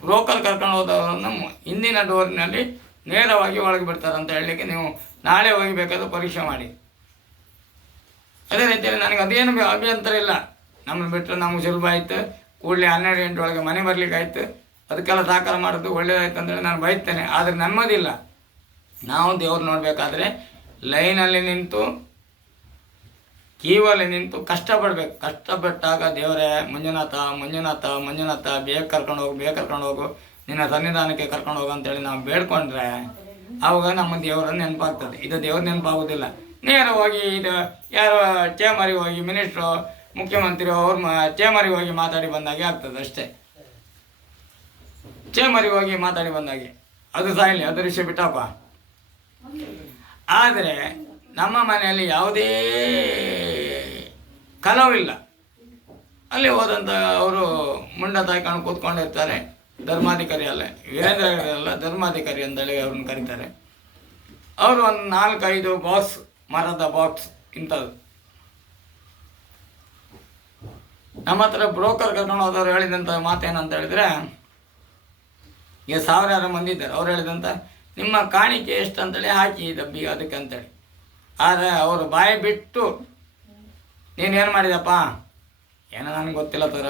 ಬ್ರೋಕರ್ ಕರ್ಕೊಂಡು ಹೋದವರನ್ನು ಹಿಂದಿನ ಡೋರಿನಲ್ಲಿ ನೇರವಾಗಿ ಒಳಗೆ ಬಿಡ್ತಾರೆ ಅಂತ ಹೇಳಲಿಕ್ಕೆ ನೀವು ನಾಳೆ ಹೋಗಬೇಕಾದ್ರೆ ಪರೀಕ್ಷೆ ಮಾಡಿ. ಅದೇ ರೀತಿಯಲ್ಲಿ ನನಗೆ ಅದೇನು ಅಭ್ಯಂತರ ಇಲ್ಲ. ನಮ್ಮನ್ನು ಬಿಟ್ಟರೆ ನಮಗೆ ಸುಲಭ ಆಯಿತು, ಕೂಡಲೇ 12 ಗಂಟೆ ಒಳಗೆ ಮನೆ ಬರಲಿಕ್ಕೆ ಆಯಿತು, ಅದಕ್ಕೆಲ್ಲ ಸಹಕಾರ ಮಾಡೋದು ಒಳ್ಳೆಯದಾಯ್ತು ಅಂತೇಳಿ ನಾನು ಬಯಸ್ತೇನೆ. ಆದರೆ ನಮ್ಮದಿಲ್ಲ. ನಾವು ದೇವ್ರು ನೋಡಬೇಕಾದ್ರೆ ಲೈನಲ್ಲಿ ನಿಂತು ಕ್ಯೂವಲ್ಲಿ ನಿಂತು ಕಷ್ಟಪಡ್ಬೇಕು. ಕಷ್ಟಪಟ್ಟಾಗ ದೇವರೇ ಮಂಜುನಾಥ ಮಂಜುನಾಥ ಮಂಜುನಾಥ ಬೇಗ ಕರ್ಕೊಂಡು ಹೋಗು ನಿನ್ನ ಸನ್ನಿಧಾನಕ್ಕೆ ಕರ್ಕೊಂಡು ಹೋಗು ಅಂತೇಳಿ ನಾವು ಬೇಡ್ಕೊಂಡ್ರೆ ಆವಾಗ ನಮ್ಮ ದೇವರನ್ನು ನೆನಪಾಗ್ತದೆ. ಇದು ದೇವ್ರ ನೆನಪಾಗೋದಿಲ್ಲ. ನೇರವಾಗಿ ಇದು ಯಾರೋ ಚೇಂಬರಿಗೆ ಹೋಗಿ ಮಿನಿಸ್ಟ್ರು ಮುಖ್ಯಮಂತ್ರಿ ಅವ್ರು ಚೇಂಬರಿಗೆ ಹೋಗಿ ಮಾತಾಡಿ ಬಂದಾಗೆ ಆಗ್ತದೆ ಅಷ್ಟೇ. ಚೇಂಬರಿಗೆ ಹೋಗಿ ಮಾತಾಡಿ ಬಂದಾಗೆ ಅದು ಸಾಯಲಿ, ಅದು ವಿಷಯ ಬಿಟ್ಟಪ್ಪ. ಆದರೆ ನಮ್ಮ ಮನೆಯಲ್ಲಿ ಯಾವುದೇ ಕಲವಿಲ್ಲ. ಅಲ್ಲಿ ಹೋದಂಥ ಅವರು ಮುಂಡ ತಾಯ್ಕೊಂಡು ಕೂತ್ಕೊಂಡಿರ್ತಾರೆ. ಧರ್ಮಾಧಿಕಾರಿ ಅಲ್ಲ, ವೀರೇಂದ್ರ ಅಲ್ಲ, ಧರ್ಮಾಧಿಕಾರಿ ಅಂತೇಳಿ ಅವ್ರನ್ನ ಕರೀತಾರೆ. ಅವರು ಒಂದು 4-5 ಬಾಕ್ಸ್, ಮರದ ಬಾಕ್ಸ್ ಇಂಥದ್ದು. ನಮ್ಮ ಹತ್ರ ಬ್ರೋಕರ್ ಕರ್ಕೊಂಡು ಹೋದವ್ರು ಹೇಳಿದಂಥ ಮಾತೇನಂತ ಹೇಳಿದ್ರೆ, ಈಗ 1000 ಮಂದಿ ಇದ್ದಾರೆ. ಅವ್ರು ಹೇಳಿದಂಥ ನಿಮ್ಮ ಕಾಣಿಕೆ ಎಷ್ಟು ಅಂತೇಳಿ ಹಾಕಿ ಡಬ್ಬಿಗೆ ಅದಕ್ಕೆ ಅಂತೇಳಿ. ಆದರೆ ಅವರು ಬಾಯಿ ಬಿಟ್ಟು ನೀನೇನು ಮಾಡಿದಪ್ಪ, ಏನೋ ನನಗೆ ಗೊತ್ತಿಲ್ಲ ಥರ,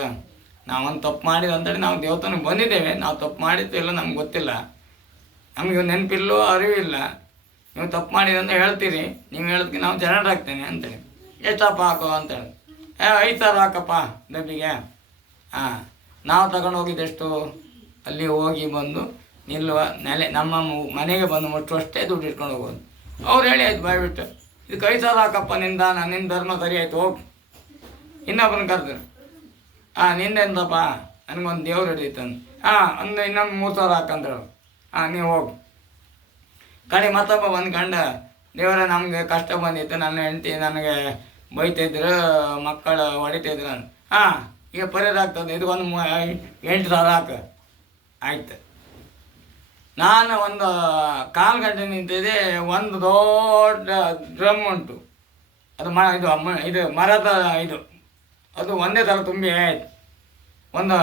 ನಾವೊಂದು ತಪ್ಪು ಮಾಡಿದ ಅಂತೇಳಿ ನಾವು ದೇವತನಿಗೆ ಬಂದಿದ್ದೇವೆ, ನಾವು ತಪ್ಪು ಮಾಡಿದ್ದು ಇಲ್ಲ ನಮ್ಗೆ ಗೊತ್ತಿಲ್ಲ, ನಮಗೆ ನೆನಪಿಲ್ಲೋ ಅರಿವಿಲ್ಲ, ನೀವು ತಪ್ಪು ಮಾಡಿದೆ ಅಂತ ಹೇಳ್ತೀರಿ, ನೀವು ಹೇಳಿದ್ಕೆ ನಾವು ಜನರ ಹಾಕ್ತೇನೆ ಅಂತೇಳಿ. ಎಷ್ಟಪ್ಪ ಹಾಕೋ ಅಂತೇಳಿ. 5,000 ಹಾಕಪ್ಪ ಡಬ್ಬಿಗೆ. ಹಾಂ, ನಾವು ತಗೊಂಡು ಹೋಗಿದ್ದೆಷ್ಟು, ಅಲ್ಲಿ ಹೋಗಿ ಬಂದು ನಿಲ್ಲುವ ನಮ್ಮ ಮನೆಗೆ ಬಂದು ಮುಟ್ಟುವಷ್ಟೇ ದುಡ್ಡು ಇಟ್ಕೊಂಡು ಹೋಗೋದು. ಅವ್ರು ಹೇಳಿ ಆಯ್ತು ಬಾಯ್ಬಿಟ್ಟು, ಇದಕ್ಕೆ 5,000 ಹಾಕಪ್ಪ, ನಿನ್ನ ದಾನ, ನಿನ್ನ ಧರ್ಮ ಸರಿ ಆಯ್ತು, ಹೋಗಿ. ಇನ್ನೊಬ್ಬನ ಕರೆದ್ರು, ನಿಂದೆಂದಪ್ಪ, ನನಗೊಂದು ದೇವ್ರು ಹಿಡಿತಂದು. ಇನ್ನೊಂದು 3,000 ಹಾಕಂದ್ರು. ನೀವು ಹೋಗಿ. ಕಡೆ ಮತ್ತೊಬ್ಬ ಬಂದ್ಕಂಡು, ದೇವರ ನಮಗೆ ಕಷ್ಟ ಬಂದಿತ್ತು, ನನ್ನ ಹೆಂಡತಿ ನನಗೆ ಬೈತಿದ್ರು, ಮಕ್ಕಳು ಹೊಡಿತಿದ್ರು. ಈಗ ಪರಿಹಾರ ಆಗ್ತದೆ, ಇದಕ್ಕೊಂದು 8,000 ಹಾಕು. ಆಯ್ತು. ನಾನು ಒಂದು 1/4 ಗಂಟೆ ನಿಂತಿದ್ದೆ. ಒಂದು ದೊಡ್ಡ ಡ್ರಮ್ ಉಂಟು, ಅದು ಇದು ಮರದ ಇದು, ಅದು ಒಂದೇ ಥರ ತುಂಬಿ ಆಯ್ತು. ಒಂದು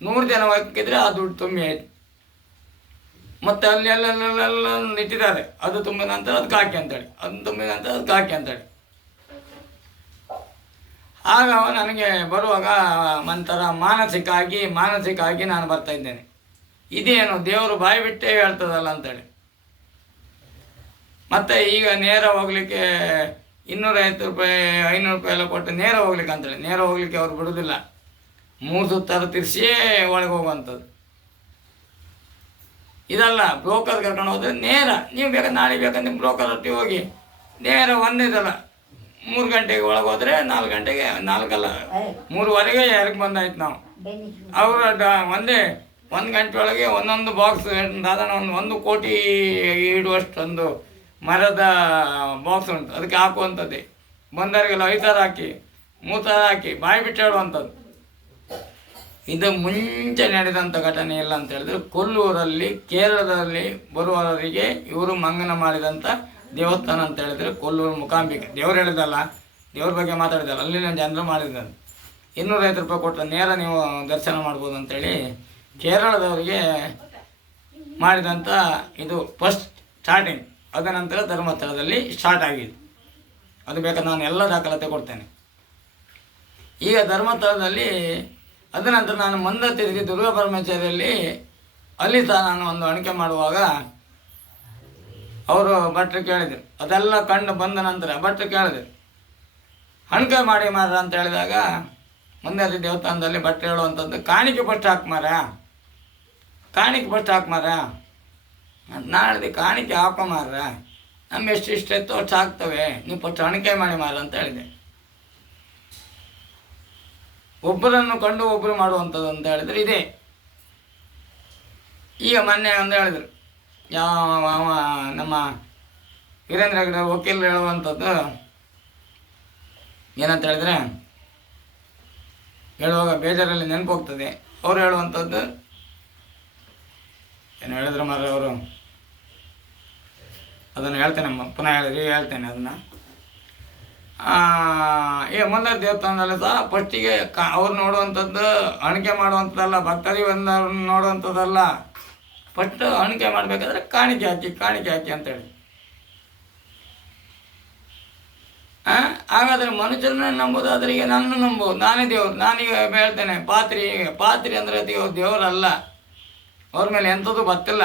100 ಜನ ಹಾಕಿದ್ರೆ ಆ ದುಡ್ಡು ತುಂಬಿ ಆಯ್ತು. ಮತ್ತು ಅಲ್ಲಿ ಅಲ್ಲೆಲ್ಲ ಇಟ್ಟಿದ್ದಾರೆ, ಅದು ತುಂಬಿದ ನಂತರ ಅದಕ್ಕೆ ಹಾಕಿ ಅಂತೇಳಿ, ಅದು ತುಂಬಿದ ನಂತರ ಅದಕ್ಕೆ ಹಾಕಿ ಅಂತೇಳಿ. ಆಗ ನನಗೆ ಬರುವಾಗ ಒಂಥರ ಮಾನಸಿಕ ಆಗಿ ನಾನು ಬರ್ತಾಯಿದ್ದೇನೆ. ಇದೇನು ದೇವರು ಬಾಯಿ ಬಿಟ್ಟೇ ಹೇಳ್ತದಲ್ಲ ಅಂತೇಳಿ. ಮತ್ತು ಈಗ ನೇರ ಹೋಗ್ಲಿಕ್ಕೆ 250 ರೂಪಾಯಿ 500 ರೂಪಾಯಿ ಎಲ್ಲ ಕೊಟ್ಟು ನೇರ ಹೋಗ್ಲಿಕ್ಕೆ ಅಂತೇಳಿ, ನೇರ ಹೋಗ್ಲಿಕ್ಕೆ ಅವ್ರು ಬಿಡೋದಿಲ್ಲ. 3 ಸುತ್ತಾರು ತಿರ್ಸಿಯೇ ಒಳಗೆ ಹೋಗುವಂಥದ್ದು. ಇದಲ್ಲ, ಬ್ರೋಕರ್ ಕರ್ಕೊಂಡು ಹೋದರೆ ನೇರ, ನೀವು ಬೇಕಾದ್ರೆ ನಾಳೆ ಬೇಕಂದ್ರೆ ನಿಮ್ಮ ಬ್ರೋಕರ್ ಒಟ್ಟಿಗೆ ಹೋಗಿ ನೇರ ಒಂದೇದಲ್ಲ 3 ಗಂಟೆಗೆ ಒಳಗೆ ಹೋದರೆ 4 ಗಂಟೆಗೆ 4 3:15 ಯಾರಿಗೆ ಬಂದಾಯ್ತು ನಾವು. ಅವರು ಒಂದೇ 1 ಗಂಟೆ ಒಳಗೆ ಒಂದೊಂದು ಬಾಕ್ಸ್, ಸಾಧಾರಣ 1 ಕೋಟಿ ಇಡುವಷ್ಟೊಂದು ಮರದ ಬಾಕ್ಸ್ ಉಂಟು, ಅದಕ್ಕೆ ಹಾಕುವಂಥದ್ದೇ. ಬಂದವರಿಗೆಲ್ಲ 5,000 ಹಾಕಿ 3,000 ಹಾಕಿ ಬಾಯಿ ಬಿಟ್ಟು ಹೇಳುವಂಥದ್ದು. ಇದು ಮುಂಚೆ ನಡೆದಂಥ ಘಟನೆ ಇಲ್ಲ ಅಂತ ಹೇಳಿದ್ರೆ, ಕೊಲ್ಲೂರಲ್ಲಿ ಕೇರಳದಲ್ಲಿ ಬರುವವರಿಗೆ ಇವರು ಮಂಗನ ಮಾಡಿದಂಥ ದೇವಸ್ಥಾನ ಅಂತ ಹೇಳಿದರೆ ಕೊಲ್ಲೂರು ಮೂಕಾಂಬಿಕೆ. ದೇವ್ರು ಹೇಳಿದಲ್ಲ, ದೇವ್ರ ಬಗ್ಗೆ ಮಾತಾಡಿದಲ್ಲ, ಅಲ್ಲಿನ ಜನರು ಮಾಡಿದ್ದಾರೆ. 250 ರೂಪಾಯಿ ಕೊಟ್ಟರೆ ನೇರ ನೀವು ದರ್ಶನ ಮಾಡ್ಬೋದು ಅಂತೇಳಿ ಕೇರಳದವರಿಗೆ ಮಾಡಿದಂಥ ಇದು ಫಸ್ಟ್ ಸ್ಟಾರ್ಟಿಂಗ್. ಅದ ನಂತರ ಧರ್ಮಸ್ಥಳದಲ್ಲಿ ಸ್ಟಾರ್ಟ್ ಆಗಿದೆ. ಅದು ಬೇಕಾದ್ರೆ ನಾನು ಎಲ್ಲ ದಾಖಲಾತಿ ಕೊಡ್ತೇನೆ. ಈಗ ಧರ್ಮಸ್ಥಳದಲ್ಲಿ ಅದ ನಂತರ ನಾನು ಮುಂದೆ ತಿರುಗಿ ದುರ್ಗಾ ಪರಮೇಶ್ವರಿಯಲ್ಲಿ ಅಲ್ಲಿ ಸಹ ನಾನು ಒಂದು ಅಣಿಕೆ ಮಾಡುವಾಗ ಅವರು ಭಟ್ರು ಕೇಳಿದರು. ಅದೆಲ್ಲ ಕಂಡು ಬಂದ ನಂತರ ಭಟ್ರು ಕೇಳಿದರು, ಅಣಿಕೆ ಮಾಡಿ ಮಾರ ಅಂತ ಹೇಳಿದಾಗ ಮುಂದೆ ದೇವಸ್ಥಾನದಲ್ಲಿ ಭಟ್ರು ಹೇಳುವಂಥದ್ದು, ಕಾಣಿಕೆ ಫಸ್ಟ್ ಹಾಕಿ ಮಾರ, ಕಾಣಿಕೆ ಫಸ್ಟ್ ಹಾಕಿ ಮಾರ. ನಾನು ಹೇಳಿದೆ, ಕಾಣಿಕೆ ಹಾಕೋ ಮಾರ, ನಮ್ಮ ಎಷ್ಟು ಇತ್ತು ಅಷ್ಟು ಹಾಕ್ತವೆ, ನೀವು ಫಸ್ಟ್ ಅಣಿಕೆ ಮಾಡಿ ಮಾರ ಅಂತ ಹೇಳಿದೆ. ಒಬ್ಬರನ್ನು ಕಂಡು ಒಬ್ಬರು ಮಾಡುವಂಥದ್ದು ಅಂತ ಹೇಳಿದ್ರೆ ಇದೇ. ಈಗ ಮೊನ್ನೆ ಒಂದು ಹೇಳಿದರು, ಯಾವ ನಮ್ಮ ವೀರೇಂದ್ರ ಹೆಗ್ಗಡೆ ವಕೀಲರು ಹೇಳುವಂಥದ್ದು ಏನಂತ ಹೇಳಿದ್ರೆ, ಹೇಳುವಾಗ ಬೇಜಾರಲ್ಲಿ ನೆನಪು ಹೋಗ್ತದೆ. ಅವ್ರು ಹೇಳುವಂಥದ್ದು ಏನು ಹೇಳಿದ್ರು ಮಾರ್ರೆ ಅವರು, ಅದನ್ನು ಹೇಳ್ತೇನೆ, ಪುನಃ ಹೇಳ್ತೇನೆ ಅದನ್ನು. ಈ ಮಲ್ಲರ ದೇವಸ್ಥಾನದಲ್ಲಿ ಸಹ ಫಸ್ಟಿಗೆ ಅವ್ರು ನೋಡುವಂಥದ್ದು ಅಣಿಕೆ ಮಾಡುವಂಥದ್ದಲ್ಲ, ಭಕ್ತರಿಗೆ ಬಂದವ್ರನ್ನ ನೋಡುವಂಥದ್ದಲ್ಲ. ಫಸ್ಟ್ ಅಣಿಕೆ ಮಾಡಬೇಕಾದ್ರೆ ಕಾಣಿಕೆ ಹಾಕಿ ಅಂತೇಳಿ. ಹಾಗಾದರೆ ಮನುಷ್ಯರನ್ನ ನಂಬೋದಾದ್ರೆ ಈಗ ನನ್ನ ನಂಬೋದು, ನಾನೇ ದೇವ್ರು. ನಾನೀಗ ಹೇಳ್ತೇನೆ, ಪಾತ್ರಿ ಅಂದರೆ ದೇವರಲ್ಲ, ಅವ್ರ ಮೇಲೆ ಎಂಥದ್ದು ಗೊತ್ತಿಲ್ಲ.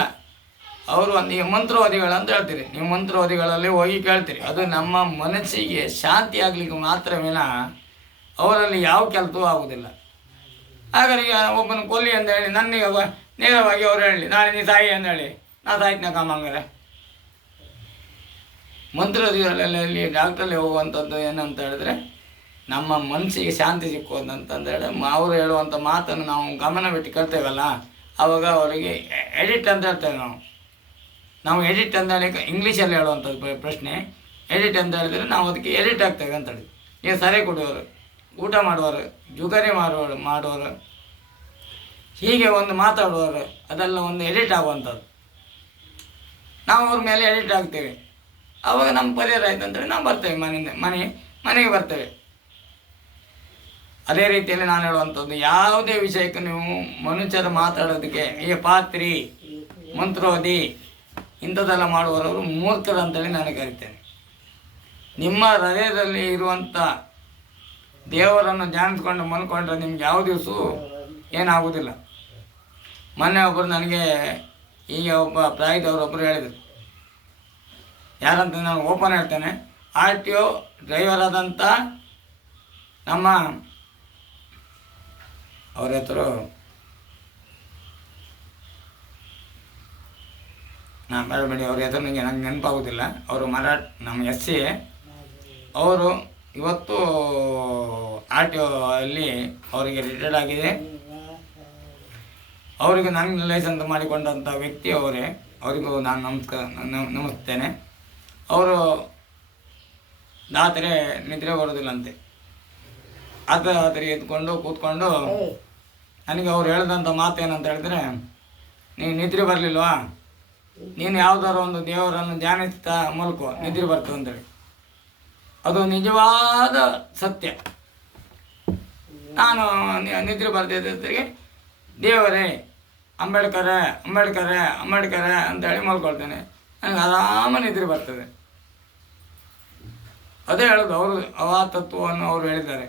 ಅವರು ನೀವು ಮಂತ್ರವಾದಿಗಳು ಅಂತ ಹೇಳ್ತೀರಿ, ನೀವು ಮಂತ್ರವಾದಿಗಳಲ್ಲಿ ಹೋಗಿ ಕೇಳ್ತೀರಿ. ಅದು ನಮ್ಮ ಮನಸ್ಸಿಗೆ ಶಾಂತಿ ಆಗಲಿಕ್ಕೆ ಮಾತ್ರ ವಿನಃ ಅವರಲ್ಲಿ ಯಾವ ಕೆಲಸವೂ ಆಗುವುದಿಲ್ಲ. ಹಾಗಾದ್ರೆ ಈಗ ಒಬ್ಬನ ಕೊಲ್ಲಿ ಅಂತ ಹೇಳಿ ನನಗೆ ನೇರವಾಗಿ ಅವ್ರು ಹೇಳಿ ನಾಳೆ ನೀ ಸಾಯಿ ಅಂತ ಹೇಳಿ ನಾ ಸಾಯ್ತನ ಕಾಮಂಗಾರೆ. ಮಂತ್ರವಾದಿಗಳಲ್ಲಿ ಡಾಕ್ಟ್ರಲ್ಲಿ ಹೋಗುವಂಥದ್ದು ಏನಂತ ಹೇಳಿದ್ರೆ ನಮ್ಮ ಮನಸ್ಸಿಗೆ ಶಾಂತಿ ಸಿಕ್ಕೋದು ಅಂತಂದೇಳಿ ಅವರು ಹೇಳುವಂಥ ಮಾತನ್ನು ನಾವು ಗಮನ ಬಿಟ್ಟು ಕೇಳ್ತೇವಲ್ಲ, ಆವಾಗ ಅವರಿಗೆ ಎಡಿಟ್ ಅಂತ ಹೇಳ್ತೇವೆ ನಾವು ಎಡಿಟ್ ಅಂತ ಹೇಳಿ ಇಂಗ್ಲೀಷಲ್ಲಿ ಹೇಳುವಂಥದ್ದು ಪ್ರಶ್ನೆ. ಎಡಿಟ್ ಅಂತ ಹೇಳಿದ್ರೆ ನಾವು ಅದಕ್ಕೆ ಎಡಿಟ್ ಆಗ್ತೇವೆ ಅಂತೇಳಿ. ಈಗ ಸರಿ ಕೊಡುವವರು, ಊಟ ಮಾಡುವವರು, ಜುಗಾರಿ ಮಾಡುವವರು, ಹೀಗೆ ಒಂದು ಮಾತಾಡುವವರು, ಅದೆಲ್ಲ ಒಂದು ಎಡಿಟ್ ಆಗುವಂಥದ್ದು. ನಾವು ಅವ್ರ ಮೇಲೆ ಎಡಿಟ್ ಆಗ್ತೇವೆ. ಆವಾಗ ನಮ್ಮ ಪರಿಹಾರ ಆಯ್ತು ಅಂತೇಳಿ ನಾವು ಬರ್ತೇವೆ, ಮನೆಗೆ ಬರ್ತೇವೆ. ಅದೇ ರೀತಿಯಲ್ಲಿ ನಾನು ಹೇಳುವಂಥದ್ದು, ಯಾವುದೇ ವಿಷಯಕ್ಕೆ ನೀವು ಮನುಷ್ಯರು ಮಾತಾಡೋದಕ್ಕೆ ಈ ಪಾತ್ರಿ, ಮಂತ್ರೋದಿ ಇಂಥದ್ದೆಲ್ಲ ಮಾಡುವವರು ಮೂರ್ಖರು ಅಂತೇಳಿ ನಾನು ಕರಿತೇನೆ. ನಿಮ್ಮ ಹೃದಯದಲ್ಲಿ ಇರುವಂಥ ದೇವರನ್ನು ಧ್ಯಾನಿಸ್ಕೊಂಡು ಮಲ್ಕೊಂಡ್ರೆ ನಿಮ್ಗೆ ಯಾವ ದಿವಸವೂ ಏನಾಗೋದಿಲ್ಲ. ಮೊನ್ನೆ ಒಬ್ಬರು ನನಗೆ ಈಗ ಒಬ್ಬ ಪ್ರಾಯದವರೊಬ್ಬರು ಹೇಳಿದರು, ಯಾರಂತ ನಾನು ಓಪನ್ ಹೇಳ್ತೇನೆ, RTO ಡ್ರೈವರ್ ಆದಂಥ ನಮ್ಮ ಅವ್ರ ಹೆಸರು ಬೇಡಬೇಡಿ, ಅವ್ರ ಹೆಸರು ನನಗೆ ನೆನಪಾಗೋದಿಲ್ಲ. ಅವರು ನಮ್ಮ SC ಅವರು ಇವತ್ತು RTO ಅಲ್ಲಿ ಅವರಿಗೆ ರಿಟೈರ್ಡ್ ಆಗಿದೆ. ಅವರಿಗೆ ನನ್ನ ಲೈಸೆನ್ಸ್ ಮಾಡಿಕೊಂಡಂಥ ವ್ಯಕ್ತಿ ಅವರೇ, ಅವರಿಗೂ ನಾನು ನಮಸ್ತೇನೆ. ಅವರು ರಾತ್ರಿ ನಿದ್ರೆ ಬರೋದಿಲ್ಲಂತೆ. ರಾತ್ರಿ ಎದ್ಕೊಂಡು ಕೂತ್ಕೊಂಡು ನನಗೆ ಅವ್ರು ಹೇಳಿದಂಥ ಮಾತೇನಂತ ಹೇಳಿದ್ರೆ, ನೀವು ನಿದ್ರೆ ಬರಲಿಲ್ವಾ, ನೀನು ಯಾವುದಾದ್ರು ಒಂದು ದೇವರನ್ನು ಧ್ಯಾನಿಸ್ತಾ ಮಲ್ಕೋ, ನಿದ್ರೆ ಬರ್ತದೆ ಅಂತೇಳಿ. ಅದು ನಿಜವಾದ ಸತ್ಯ. ನಾನು ನಿದ್ರೆ ಬರ್ತಿದ್ದರಿಗೆ ದೇವರೇ ಅಂಬೇಡ್ಕರೇ ಅಂಬೇಡ್ಕರೇ ಅಂಬೇಡ್ಕರೇ ಅಂತೇಳಿ ಮಲ್ಕೊಳ್ತೇನೆ, ನನಗೆ ಆರಾಮ ನಿದ್ರೆ ಬರ್ತದೆ. ಅದೇ ಹೇಳೋದು ಅವರು, ಆ ತತ್ವವನ್ನು ಅವರು ಹೇಳಿದ್ದಾರೆ.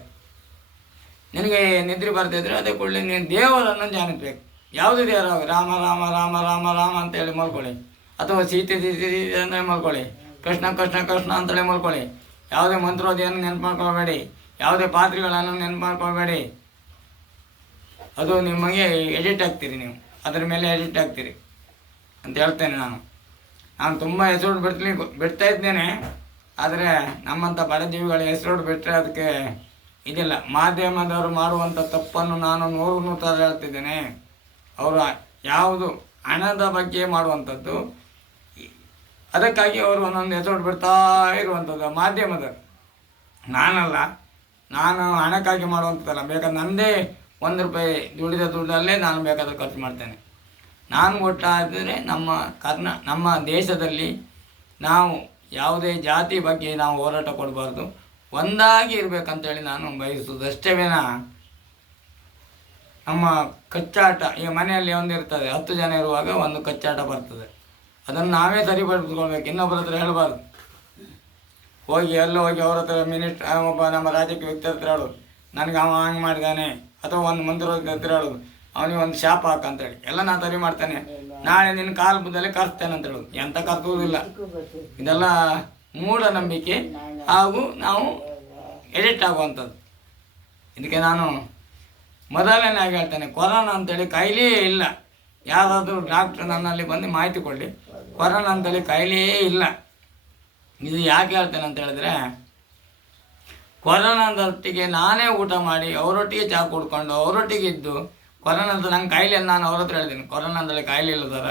ನಿನಗೆ ನಿದ್ರೆ ಬರ್ತಿದ್ರೆ ಅದೇ ಕೂಡಲೇ ನೀನು ದೇವರನ್ನು ಧ್ಯಾನಿಸ್ಬೇಕು. ಯಾವುದೇ ದೇವರ ರಾಮ ರಾಮ ರಾಮ ರಾಮ ರಾಮ ಅಂತೇಳಿ ಮಲ್ಕೊಳ್ಳಿ, ಅಥವಾ ಸೀತೆ ಸೀತೆ ಅಂತೇಳಿ ಮಲ್ಕೊಳ್ಳಿ, ಕೃಷ್ಣ ಕೃಷ್ಣ ಕೃಷ್ಣ ಅಂತೇಳಿ ಮಲ್ಕೊಳ್ಳಿ. ಯಾವುದೇ ಮಂತ್ರೋದಿಯನ್ನು ನೆನಪು ಮಾಡ್ಕೊಳ್ಬೇಡಿ, ಯಾವುದೇ ಪಾತ್ರೆಗಳನ್ನು ನೆನಪು ಮಾಡ್ಕೊಳ್ಬೇಡಿ. ಅದು ನಿಮಗೆ ಎಡಿಟ್ ಆಗ್ತೀರಿ, ನೀವು ಅದರ ಮೇಲೆ ಎಡಿಟ್ ಆಗ್ತೀರಿ ಅಂತ ಹೇಳ್ತೇನೆ. ನಾನು ತುಂಬ ಹೆಸರು ಬಿಡ್ತಾ ಇದ್ದೇನೆ, ಆದರೆ ನಮ್ಮಂಥ ಬಡಜೀವಿಗಳ ಹೆಸರು ಬಿಟ್ಟರೆ ಅದಕ್ಕೆ ಇದಿಲ್ಲ. ಮಾಧ್ಯಮದವರು ಮಾಡುವಂಥ ತಪ್ಪನ್ನು ನಾನು 100 ಥರ ಹೇಳ್ತಿದ್ದೇನೆ. ಅವರು ಯಾವುದು ಹಣದ ಬಗ್ಗೆ ಮಾಡುವಂಥದ್ದು, ಅದಕ್ಕಾಗಿ ಅವರು ಒಂದೊಂದು ಹೆಸರು ಬಿಡ್ತಾ ಇರುವಂಥದ್ದು ಮಾಧ್ಯಮದವರು. ನಾನಲ್ಲ, ನಾನು ಹಣಕ್ಕಾಗಿ ಮಾಡುವಂಥದ್ದಲ್ಲ. ಬೇಕಾದ್ರೆ ನನ್ನದೇ ₹1 ದುಡಿದ ದುಡ್ಡಲ್ಲೇ ನಾನು ಬೇಕಾದ್ರೆ ಖರ್ಚು ಮಾಡ್ತೇನೆ. ನಾನು ಒಟ್ಟಾದರೆ ನಮ್ಮ ದೇಶದಲ್ಲಿ ನಾವು ಯಾವುದೇ ಜಾತಿ ಬಗ್ಗೆ ನಾವು ಹೋರಾಟ ಕೊಡಬಾರ್ದು, ಒಂದಾಗಿ ಇರಬೇಕಂತೇಳಿ ನಾನು ಬಯಸುವುದಷ್ಟೇ ವಿನಃ ನಮ್ಮ ಕಚ್ಚಾಟ. ಈಗ ಮನೆಯಲ್ಲಿ ಒಂದು ಇರ್ತದೆ, 10 ಜನ ಇರುವಾಗ ಒಂದು ಕಚ್ಚಾಟ ಬರ್ತದೆ, ಅದನ್ನು ನಾವೇ ಸರಿಪಡಿಸ್ಕೊಳ್ಬೇಕು, ಇನ್ನೊಬ್ಬರ ಹತ್ರ ಹೇಳಬಾರ್ದು. ಹೋಗಿ ಅವ್ರ ಹತ್ರ ಒಬ್ಬ ನಮ್ಮ ರಾಜಕೀಯ ವ್ಯಕ್ತಿ ಹತ್ರ ಹೇಳೋದು, ನನಗೆ ಅವ ಹಂಗೆ ಮಾಡಿದ್ದಾನೆ, ಅಥವಾ ಒಂದು ಮಂದಿರದ ಹತ್ರ ಹೇಳೋದು, ಅವನಿಗೆ ಒಂದು ಶಾಪ ಹಾಕಂತೇಳಿ ಎಲ್ಲ ನಾನು ಸರಿ ಮಾಡ್ತೇನೆ, ನಾಳೆ ನಿನ್ನ ಕಾಲು ಬುದ್ಧಲ್ಲಿ ಕರೆಸ್ತೇನೆ ಅಂತ ಹೇಳೋದು. ಎಂಥ ಕರ್ತುವುದಿಲ್ಲ. ಇದೆಲ್ಲ ಮೂಢನಂಬಿಕೆ ಹಾಗೂ ನಾವು ಎಡಿಟ್ ಆಗುವಂಥದ್ದು. ಇದಕ್ಕೆ ನಾನು ಮೊದಲನೇದಾಗಿ ಹೇಳ್ತೇನೆ, ಕೊರೋನಾ ಅಂತೇಳಿ ಕಾಯಿಲೆಯೇ ಇಲ್ಲ. ಯಾವುದಾದ್ರೂ ಡಾಕ್ಟ್ರ್ ನನ್ನಲ್ಲಿ ಬಂದು ಮಾಹಿತಿ ಕೊಡಲಿ, ಕೊರೋನಾ ಅಂತೇಳಿ ಕಾಯಿಲೆಯೇ ಇಲ್ಲ. ಇದು ಯಾಕೆ ಹೇಳ್ತೇನೆ ಅಂತ ಹೇಳಿದ್ರೆ, ಕೊರೋನಾದೊಟ್ಟಿಗೆ ನಾನೇ ಊಟ ಮಾಡಿ ಅವರೊಟ್ಟಿಗೆ ಚಹಾ ಕುಡ್ಕೊಂಡು ಅವರೊಟ್ಟಿಗೆ ಇದ್ದು ಕೊರೋನಾದ ನಂಗೆ ಕಾಯಿಲೆ ನಾನು ಅವ್ರ ಹತ್ರ ಹೇಳ್ತೀನಿ, ಕೊರೋನಾದಲ್ಲಿ ಕಾಯಿಲೆ ಇಲ್ಲ ಸರ,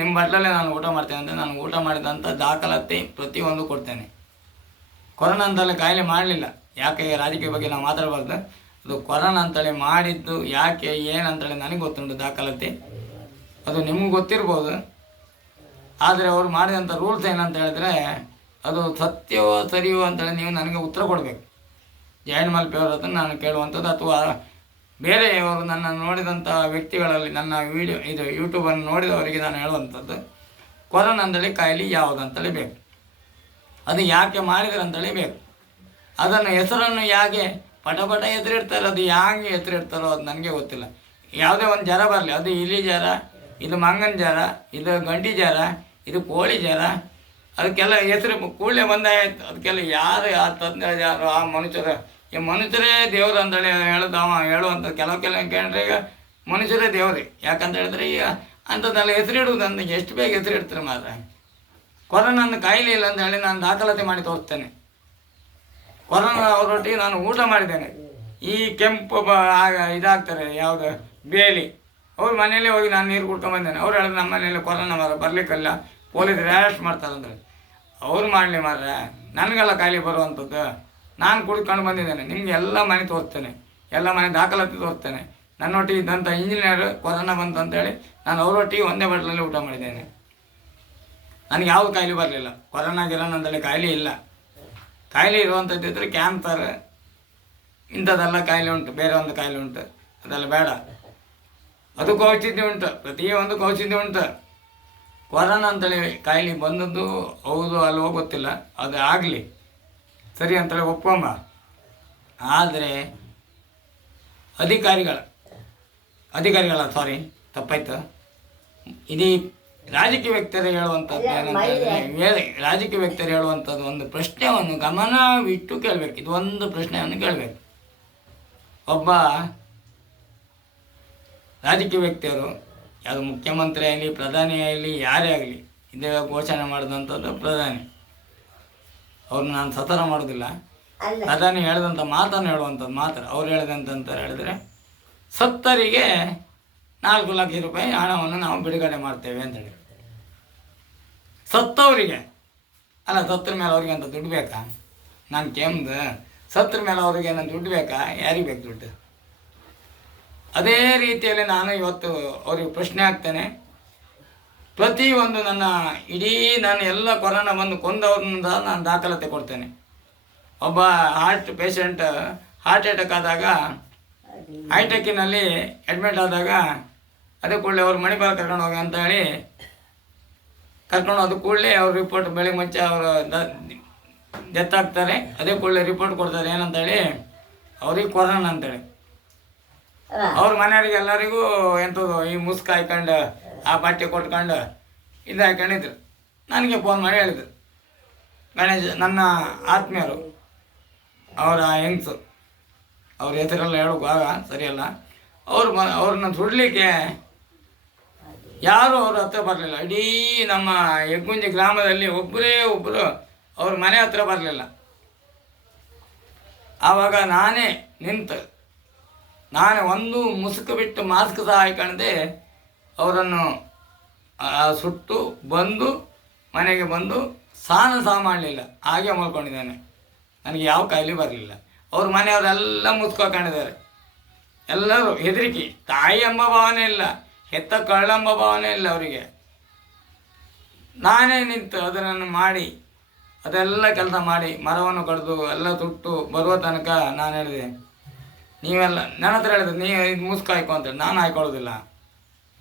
ನಿಮ್ಮ ಬಟ್ಲಲ್ಲೇ ನಾನು ಊಟ ಮಾಡ್ತೇನೆ ಅಂತ ನಾನು ಊಟ ಮಾಡಿದಂಥ ದಾಖಲಾತಿ ಪ್ರತಿಯೊಂದು ಕೊಡ್ತೇನೆ. ಕೊರೋನಾ ಅಂತೇಳಿ ಕಾಯಿಲೆ ಮಾಡಲಿಲ್ಲ. ಯಾಕೆ ರಾಜಕೀಯ ಬಗ್ಗೆ ನಾವು ಮಾತಾಡಬಾರ್ದು. ಅದು ಕೊರೋನಾ ಅಂತೇಳಿ ಮಾಡಿದ್ದು ಯಾಕೆ ಏನಂತೇಳಿ ನನಗೆ ಗೊತ್ತುಂಟು ದಾಖಲಾತಿ, ಅದು ನಿಮ್ಗೆ ಗೊತ್ತಿರ್ಬೋದು. ಆದರೆ ಅವರು ಮಾಡಿದಂಥ ರೂಲ್ಸ್ ಏನಂತ ಹೇಳಿದ್ರೆ, ಅದು ಸತ್ಯವೋ ಸರಿಯೋ ಅಂತೇಳಿ ನೀವು ನನಗೆ ಉತ್ತರ ಕೊಡಬೇಕು. ಜಯಂಟ್ ಮಲ್ಪೆಯವ್ರ ಹತ್ರ ನಾನು ಕೇಳುವಂಥದ್ದು, ಅಥವಾ ಬೇರೆಯವರು ನನ್ನ ನೋಡಿದಂಥ ವ್ಯಕ್ತಿಗಳಲ್ಲಿ ನನ್ನ ಯೂಟ್ಯೂಬನ್ನು ನೋಡಿದವರಿಗೆ ನಾನು ಹೇಳುವಂಥದ್ದು, ಕೊರೋನಾ ಅಂತೇಳಿ ಕಾಯಿಲೆ ಯಾವುದಂತೇಳಿ ಬೇಕು, ಅದು ಯಾಕೆ ಮಾಡಿದ್ರೆ ಅಂತೇಳಿ ಬೇಕು. ಅದನ್ನು ಹೆಸರನ್ನು ಯಾಕೆ ಪಟ ಎದುರಿಡ್ತಾರೆ, ಅದು ಹ್ಯಾಂಗೆ ಎದುರಿಡ್ತಾರೋ ಅದು ನನಗೆ ಗೊತ್ತಿಲ್ಲ. ಯಾವುದೇ ಒಂದು ಜ್ವರ ಬರಲಿ, ಅದು ಇಲಿ ಜ್ವರ ಇದು ಮಂಗನ ಜ್ವರ, ಇದು ಗಂಡಿ ಜ್ವರ, ಇದು ಕೋಳಿ ಜ್ವರ, ಅದಕ್ಕೆಲ್ಲ ಹೆಸರು ಕೂಡಲೇ ಬಂದಾಯ್ತು. ಅದಕ್ಕೆಲ್ಲ ಯಾರು ತಜ್ಞ ಯಾರು ಆ ಮನುಷ್ಯರು, ಈ ಮನುಷ್ಯರೇ ದೇವರು ಅಂತೇಳಿ ಹೇಳುವಂಥ ಕೆಲವು ಕೇಳಿದ್ರೆ ಈಗ ಮನುಷ್ಯರೇ ದೇವ್ರಿ. ಯಾಕಂತ ಹೇಳಿದ್ರೆ ಈಗ ಅಂಥದ್ದೆಲ್ಲ ಹೆಸರಿಡುವುದು ಅಂತ ಎಷ್ಟು ಬೇಗ ಹೆಸರಿಡ್ತಾರೆ ಮಾತ್ರ. ಕೊರೋನಾದ ಕಾಯಿಲೆ ಇಲ್ಲ ಅಂತ ಹೇಳಿ ನಾನು ದಾಖಲಾತಿ ಮಾಡಿ ತೋರಿಸ್ತೇನೆ. ಕೊರೋನಾ ಅವರೊಟ್ಟಿಗೆ ನಾನು ಊಟ ಮಾಡಿದ್ದೇನೆ. ಈ ಕೆಂಪು ಇದಾಗ್ತಾರೆ ಯಾವುದು ಬೇಲಿ, ಅವ್ರ ಮನೆಯಲ್ಲೇ ಹೋಗಿ ನಾನು ನೀರು ಕುಡ್ಕೊಂಬಂದೇನೆ. ಅವ್ರು ಹೇಳಿದ್ರು ನಮ್ಮ ಮನೇಲಿ ಕೊರೋನಾ ಬರಲಿಕ್ಕಿಲ್ಲ, ಪೊಲೀಸರು ಅರೆಸ್ಟ್ ಮಾಡ್ತಾರಂದ್ರೆ. ಅವ್ರು ಮಾಡಲಿ ಮಾರ್ರೆ, ನನಗೆಲ್ಲ ಕಾಯಿಲೆ ಬರುವಂಥದ್ದು. ನಾನು ಕುಡ್ಕೊಂಡು ಬಂದಿದ್ದೇನೆ. ನಿಮ್ಗೆ ಎಲ್ಲ ಮನೆ ತೋರಿಸ್ತೇನೆ, ಎಲ್ಲ ಮನೆ ದಾಖಲಾತಿ ತೋರಿಸ್ತೇನೆ. ನನ್ನೊಟ್ಟಿಗೆ ಇದ್ದಂಥ ಇಂಜಿನಿಯರ್ ಕೊರೋನಾ ಬಂತು ಅಂತೇಳಿ ನಾನು ಅವರೊಟ್ಟಿಗೆ ಒಂದೇ ಬಟ್ಲಲ್ಲಿ ಊಟ ಮಾಡಿದ್ದೇನೆ. ನನಗೆ ಯಾವ ಕಾಯಿಲೆ ಬರಲಿಲ್ಲ. ಕೊರೋನಾ ಗಿರೋನ ಅಂತೇಳಿ ಕಾಯಿಲೆ ಇಲ್ಲ. ಕಾಯಿಲೆ ಇರುವಂಥದ್ದಿದ್ರೆ ಕ್ಯಾನ್ಸರ್ ಇಂಥದ್ದೆಲ್ಲ ಕಾಯಿಲೆ ಉಂಟು, ಬೇರೆ ಒಂದು ಕಾಯಿಲೆ ಉಂಟು, ಅದೆಲ್ಲ ಬೇಡ. ಅದಕ್ಕೂ ಔಷಧಿ ಉಂಟು, ಪ್ರತಿಯೊಂದಕ್ಕೂ ಔಷಧಿ ಉಂಟು. ಕೊರೋನಾ ಅಂತೇಳಿ ಕಾಯಿಲೆ ಬಂದದ್ದು ಹೌದು ಅಲ್ವೋ ಗೊತ್ತಿಲ್ಲ, ಅದು ಆಗಲಿ ಸರಿ ಅಂತೇಳಿ ಒಪ್ಪಂಬ. ಆದರೆ ಅಧಿಕಾರಿಗಳ ಸಾರಿ ತಪ್ಪಾಯ್ತು, ಇದೀ ರಾಜಕೀಯ ವ್ಯಕ್ತಿಯರು ಹೇಳುವಂಥದ್ದು ಏನಂತ ಹೇಳಿದ್ರೆ, ರಾಜಕೀಯ ವ್ಯಕ್ತಿಯರು ಹೇಳುವಂಥದ್ದು ಒಂದು ಪ್ರಶ್ನೆಯನ್ನು ಗಮನವಿಟ್ಟು ಕೇಳಬೇಕು. ಇದು ಒಂದು ಪ್ರಶ್ನೆಯನ್ನು ಕೇಳಬೇಕು. ಒಬ್ಬ ರಾಜಕೀಯ ವ್ಯಕ್ತಿಯರು, ಯಾವುದು ಮುಖ್ಯಮಂತ್ರಿ ಆಗಲಿ ಪ್ರಧಾನಿ ಆಗಲಿ ಯಾರೇ ಆಗಲಿ, ಇದೇ ಘೋಷಣೆ ಮಾಡಿದಂಥದ್ದು ಪ್ರಧಾನಿ. ಅವ್ರನ್ನ ನಾನು ಸತರ ಮಾಡೋದಿಲ್ಲ. ಪ್ರಧಾನಿ ಹೇಳಿದಂಥ ಮಾತನ್ನು ಹೇಳುವಂಥದ್ದು ಮಾತ್ರ. ಅವ್ರು ಹೇಳಿದಂತ ಹೇಳಿದ್ರೆ ಸತ್ತರಿಗೆ 4 ಲಕ್ಷ ರೂಪಾಯಿ ಹಣವನ್ನು ನಾವು ಬಿಡುಗಡೆ ಮಾಡ್ತೇವೆ ಅಂತೇಳಿ. ಸತ್ತವರಿಗೆ ಅಲ್ಲ, ಸತ್ರ ಮೇಲೆ ಅವ್ರಿಗೆ ಅಂತ ದುಡ್ಡು ಬೇಕಾ? ನಾನು ಕೆಮ್ದು ಸತ್ರ ಮೇಲೆ ಅವ್ರಿಗೆ ಏನಂತ ದುಡ್ಡು ಬೇಕಾ? ಯಾರಿಗೆ ಬೇಕು ದುಡ್ಡು? ಅದೇ ರೀತಿಯಲ್ಲಿ ನಾನು ಇವತ್ತು ಅವ್ರಿಗೆ ಪ್ರಶ್ನೆ ಹಾಕ್ತೇನೆ. ಪ್ರತಿಯೊಂದು ನಾನು ಎಲ್ಲ ಕೊರೋನಾ ಬಂದು ಕೊಂದವ್ರನ್ನ ನಾನು ದಾಖಲಾತಿ ಕೊಡ್ತೇನೆ. ಒಬ್ಬ ಹಾರ್ಟ್ ಪೇಷಂಟ್ ಹಾರ್ಟ್ ಅಟ್ಯಾಕ್ ಆದಾಗ ಹೈಟೆಕ್ಕಿನಲ್ಲಿ ಅಡ್ಮಿಟ್ ಆದಾಗ ಅದೇ ಕೂಡಲೇ ಅವ್ರು ಮಣಿಪಾಲ ಕರ್ಕೊಂಡು ಹೋಗಿ ಅಂತ ಹೇಳಿ ಕರ್ಕೊಂಡು ಹೋದ ಕೂಡಲೇ ಅವ್ರ ರಿಪೋರ್ಟ್ ಬೆಳಗ್ಗೆ ಮುಂಚೆ ಅವರು ಡೆತ್ ಆಗ್ತಾರೆ. ಅದೇ ಕೂಡಲೇ ರಿಪೋರ್ಟ್ ಕೊಡ್ತಾರೆ ಏನಂತೇಳಿ, ಅವ್ರಿಗೆ ಕೊರೋನಾ ಅಂತೇಳಿ. ಅವ್ರ ಮನೆಯವ್ರಿಗೆ ಎಲ್ಲರಿಗೂ ಎಂಥದ್ದು ಈ ಮುಸ್ಕ್ ಹಾಕೊಂಡು ಆ ಬಟ್ಟೆ ಕೊಟ್ಕೊಂಡು ಇದು ಹಾಕೊಂಡಿದ್ರು. ನನಗೆ ಫೋನ್ ಮಾಡಿ ಹೇಳಿದ್ರು, ಗಣೇಶ್ ನನ್ನ ಆತ್ಮೀಯರು, ಅವರ ಹೆಂಗ್ಸು, ಅವ್ರ ಹೆಸರೆಲ್ಲ ಹೇಳೋವಾಗ ಸರಿಯಲ್ಲ, ಅವ್ರನ್ನ ಸುಡಲಿಕ್ಕೆ ಯಾರೂ ಅವ್ರ ಹತ್ರ ಬರಲಿಲ್ಲ. ಇಡೀ ನಮ್ಮ ಹೆಗ್ಗುಂಜಿ ಗ್ರಾಮದಲ್ಲಿ ಒಬ್ಬರು ಅವ್ರ ಮನೆ ಹತ್ರ ಬರಲಿಲ್ಲ. ಆವಾಗ ನಾನೇ ನಿಂತು ಒಂದು ಮುಸುಕು ಬಿಟ್ಟು ಮಾಸ್ಕ್ ಸಹ ಹಾಕೊಂಡೆ ಅವರನ್ನು ಸುಟ್ಟು ಬಂದು ಮನೆಗೆ ಬಂದು ಸ್ನಾನ ಸಹ ಮಾಡಲಿಲ್ಲ, ಹಾಗೆ ಮಲ್ಕೊಂಡಿದ್ದಾನೆ. ನನಗೆ ಯಾವ ಕಾಯಿಲೆ ಬರಲಿಲ್ಲ. ಅವ್ರ ಮನೆಯವರೆಲ್ಲ ಮುಸ್ಕು ಹಾಕೊಂಡಿದ್ದಾರೆ. ಎಲ್ಲರೂ ಹೆದರಿಕೆ, ತಾಯಿ ಎಂಬ ಭಾವನೆ ಇಲ್ಲ, ಹೆತ್ತ ಕಳ್ಳೆಂಬ ಭಾವನೆ ಇಲ್ಲ ಅವರಿಗೆ. ನಾನೇ ನಿಂತು ಅದನ್ನು ಮಾಡಿ, ಅದೆಲ್ಲ ಕೆಲಸ ಮಾಡಿ, ಮರವನ್ನು ಕಡಿದು ಎಲ್ಲ ಸುಟ್ಟು ಬರುವ ತನಕ ನಾನು ಹೇಳಿದೆ, ನೀವೆಲ್ಲ ನನ್ನ ಹತ್ರ ಹೇಳಿದೆ, ನೀವು ಇದು ಮುಸ್ಕು ಹಾಕೋ ಅಂತೇಳಿ. ನಾನು ಹಾಕೊಳ್ಳೋದಿಲ್ಲ,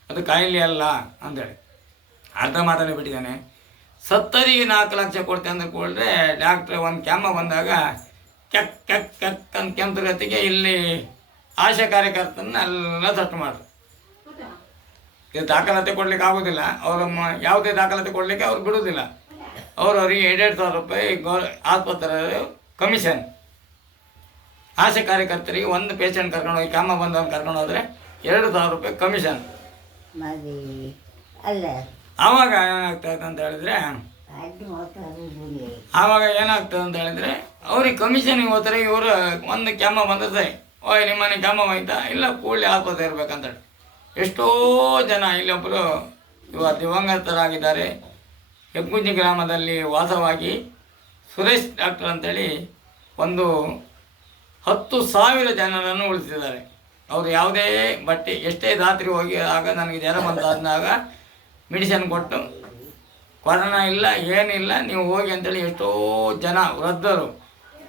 ಅದು ಕಾಯಿಲೆ ಅಲ್ಲ ಅಂತೇಳಿ ಅರ್ಧ ಮಾತಾಡಿ ಬಿಟ್ಟಿದ್ದಾನೆ. ಸತ್ತರಿಗೆ 4 ಲಕ್ಷ ಕೊಡ್ತೇನೆ ಅಂತ ಕೂಡ್ರೆ ಡಾಕ್ಟ್ರ್ ಒಂದು ಕೆಮ್ಮ ಬಂದಾಗ ಕೆಕ್ ಕೆಕ್ ಕೆಕ್ ಅಂತ ಕೆಂಪುಗತ್ತಿಗೆ ಇಲ್ಲಿ ಆಶಾ ಕಾರ್ಯಕರ್ತನೆಲ್ಲ ಸಟ್ಟು ಮಾಡ್ರು. ಇದು ದಾಖಲಾತಿ ಕೊಡ್ಲಿಕ್ಕೆ ಆಗೋದಿಲ್ಲ. ಅವರು ಯಾವುದೇ ದಾಖಲಾತಿ ಕೊಡಲಿಕ್ಕೆ ಅವ್ರು ಬಿಡೋದಿಲ್ಲ. ಅವ್ರಿಗೆ 2,000 ರೂಪಾಯಿ ಆಸ್ಪತ್ರೆ ಕಮಿಷನ್. ಆಶಾ ಕಾರ್ಯಕರ್ತರಿಗೆ ಒಂದು ಪೇಷಂಟ್ ಕರ್ಕೊಂಡು ಹೋಗಿ ಕೆಮ್ಮ ಬಂದವನು ಕರ್ಕೊಂಡು ಹೋದರೆ 2,000 ರೂಪಾಯಿ ಕಮಿಷನ್. ಆವಾಗ ಏನಾಗ್ತದೆ ಅಂತ ಹೇಳಿದ್ರೆ ಅವ್ರಿಗೆ ಕಮಿಷನಿಗೆ ಹೋಗ್ತಾರೆ. ಇವರು ಒಂದು ಕೆಮ್ಮ ಬಂದದೆ, ಓಯ್ ನಿಮ್ಮನೆ ಕೆಮ್ಮ ಹೋಯ್ತಾ? ಇಲ್ಲ, ಕೂಡಲೇ ಆಸ್ಪತ್ರೆ ಇರಬೇಕಂತೇಳಿ. ಎಷ್ಟೋ ಜನ ಇಲ್ಲೊಬ್ಬರು ದಿವಂಗತರಾಗಿದ್ದಾರೆ. ಹೆಗ್ಗುಂಜಿ ಗ್ರಾಮದಲ್ಲಿ ವಾಸವಾಗಿ ಸುರೇಶ್ ಡಾಕ್ಟರ್ ಅಂತೇಳಿ ಒಂದು 10,000 ಜನರನ್ನು ಉಳಿಸಿದ್ದಾರೆ. ಅವರು ಯಾವುದೇ ಬಟ್ಟೆ ಎಷ್ಟೇ ರಾತ್ರಿ ಹೋಗಿ ಆಗ ನನಗೆ ಜ್ವರ ಬಂತಾದಾಗ ಮೆಡಿಸಿನ್ ಕೊಟ್ಟು, ಕೊರೋನಾ ಇಲ್ಲ ಏನಿಲ್ಲ ನೀವು ಹೋಗಿ ಅಂತೇಳಿ ಎಷ್ಟೋ ಜನ ವೃದ್ಧರು,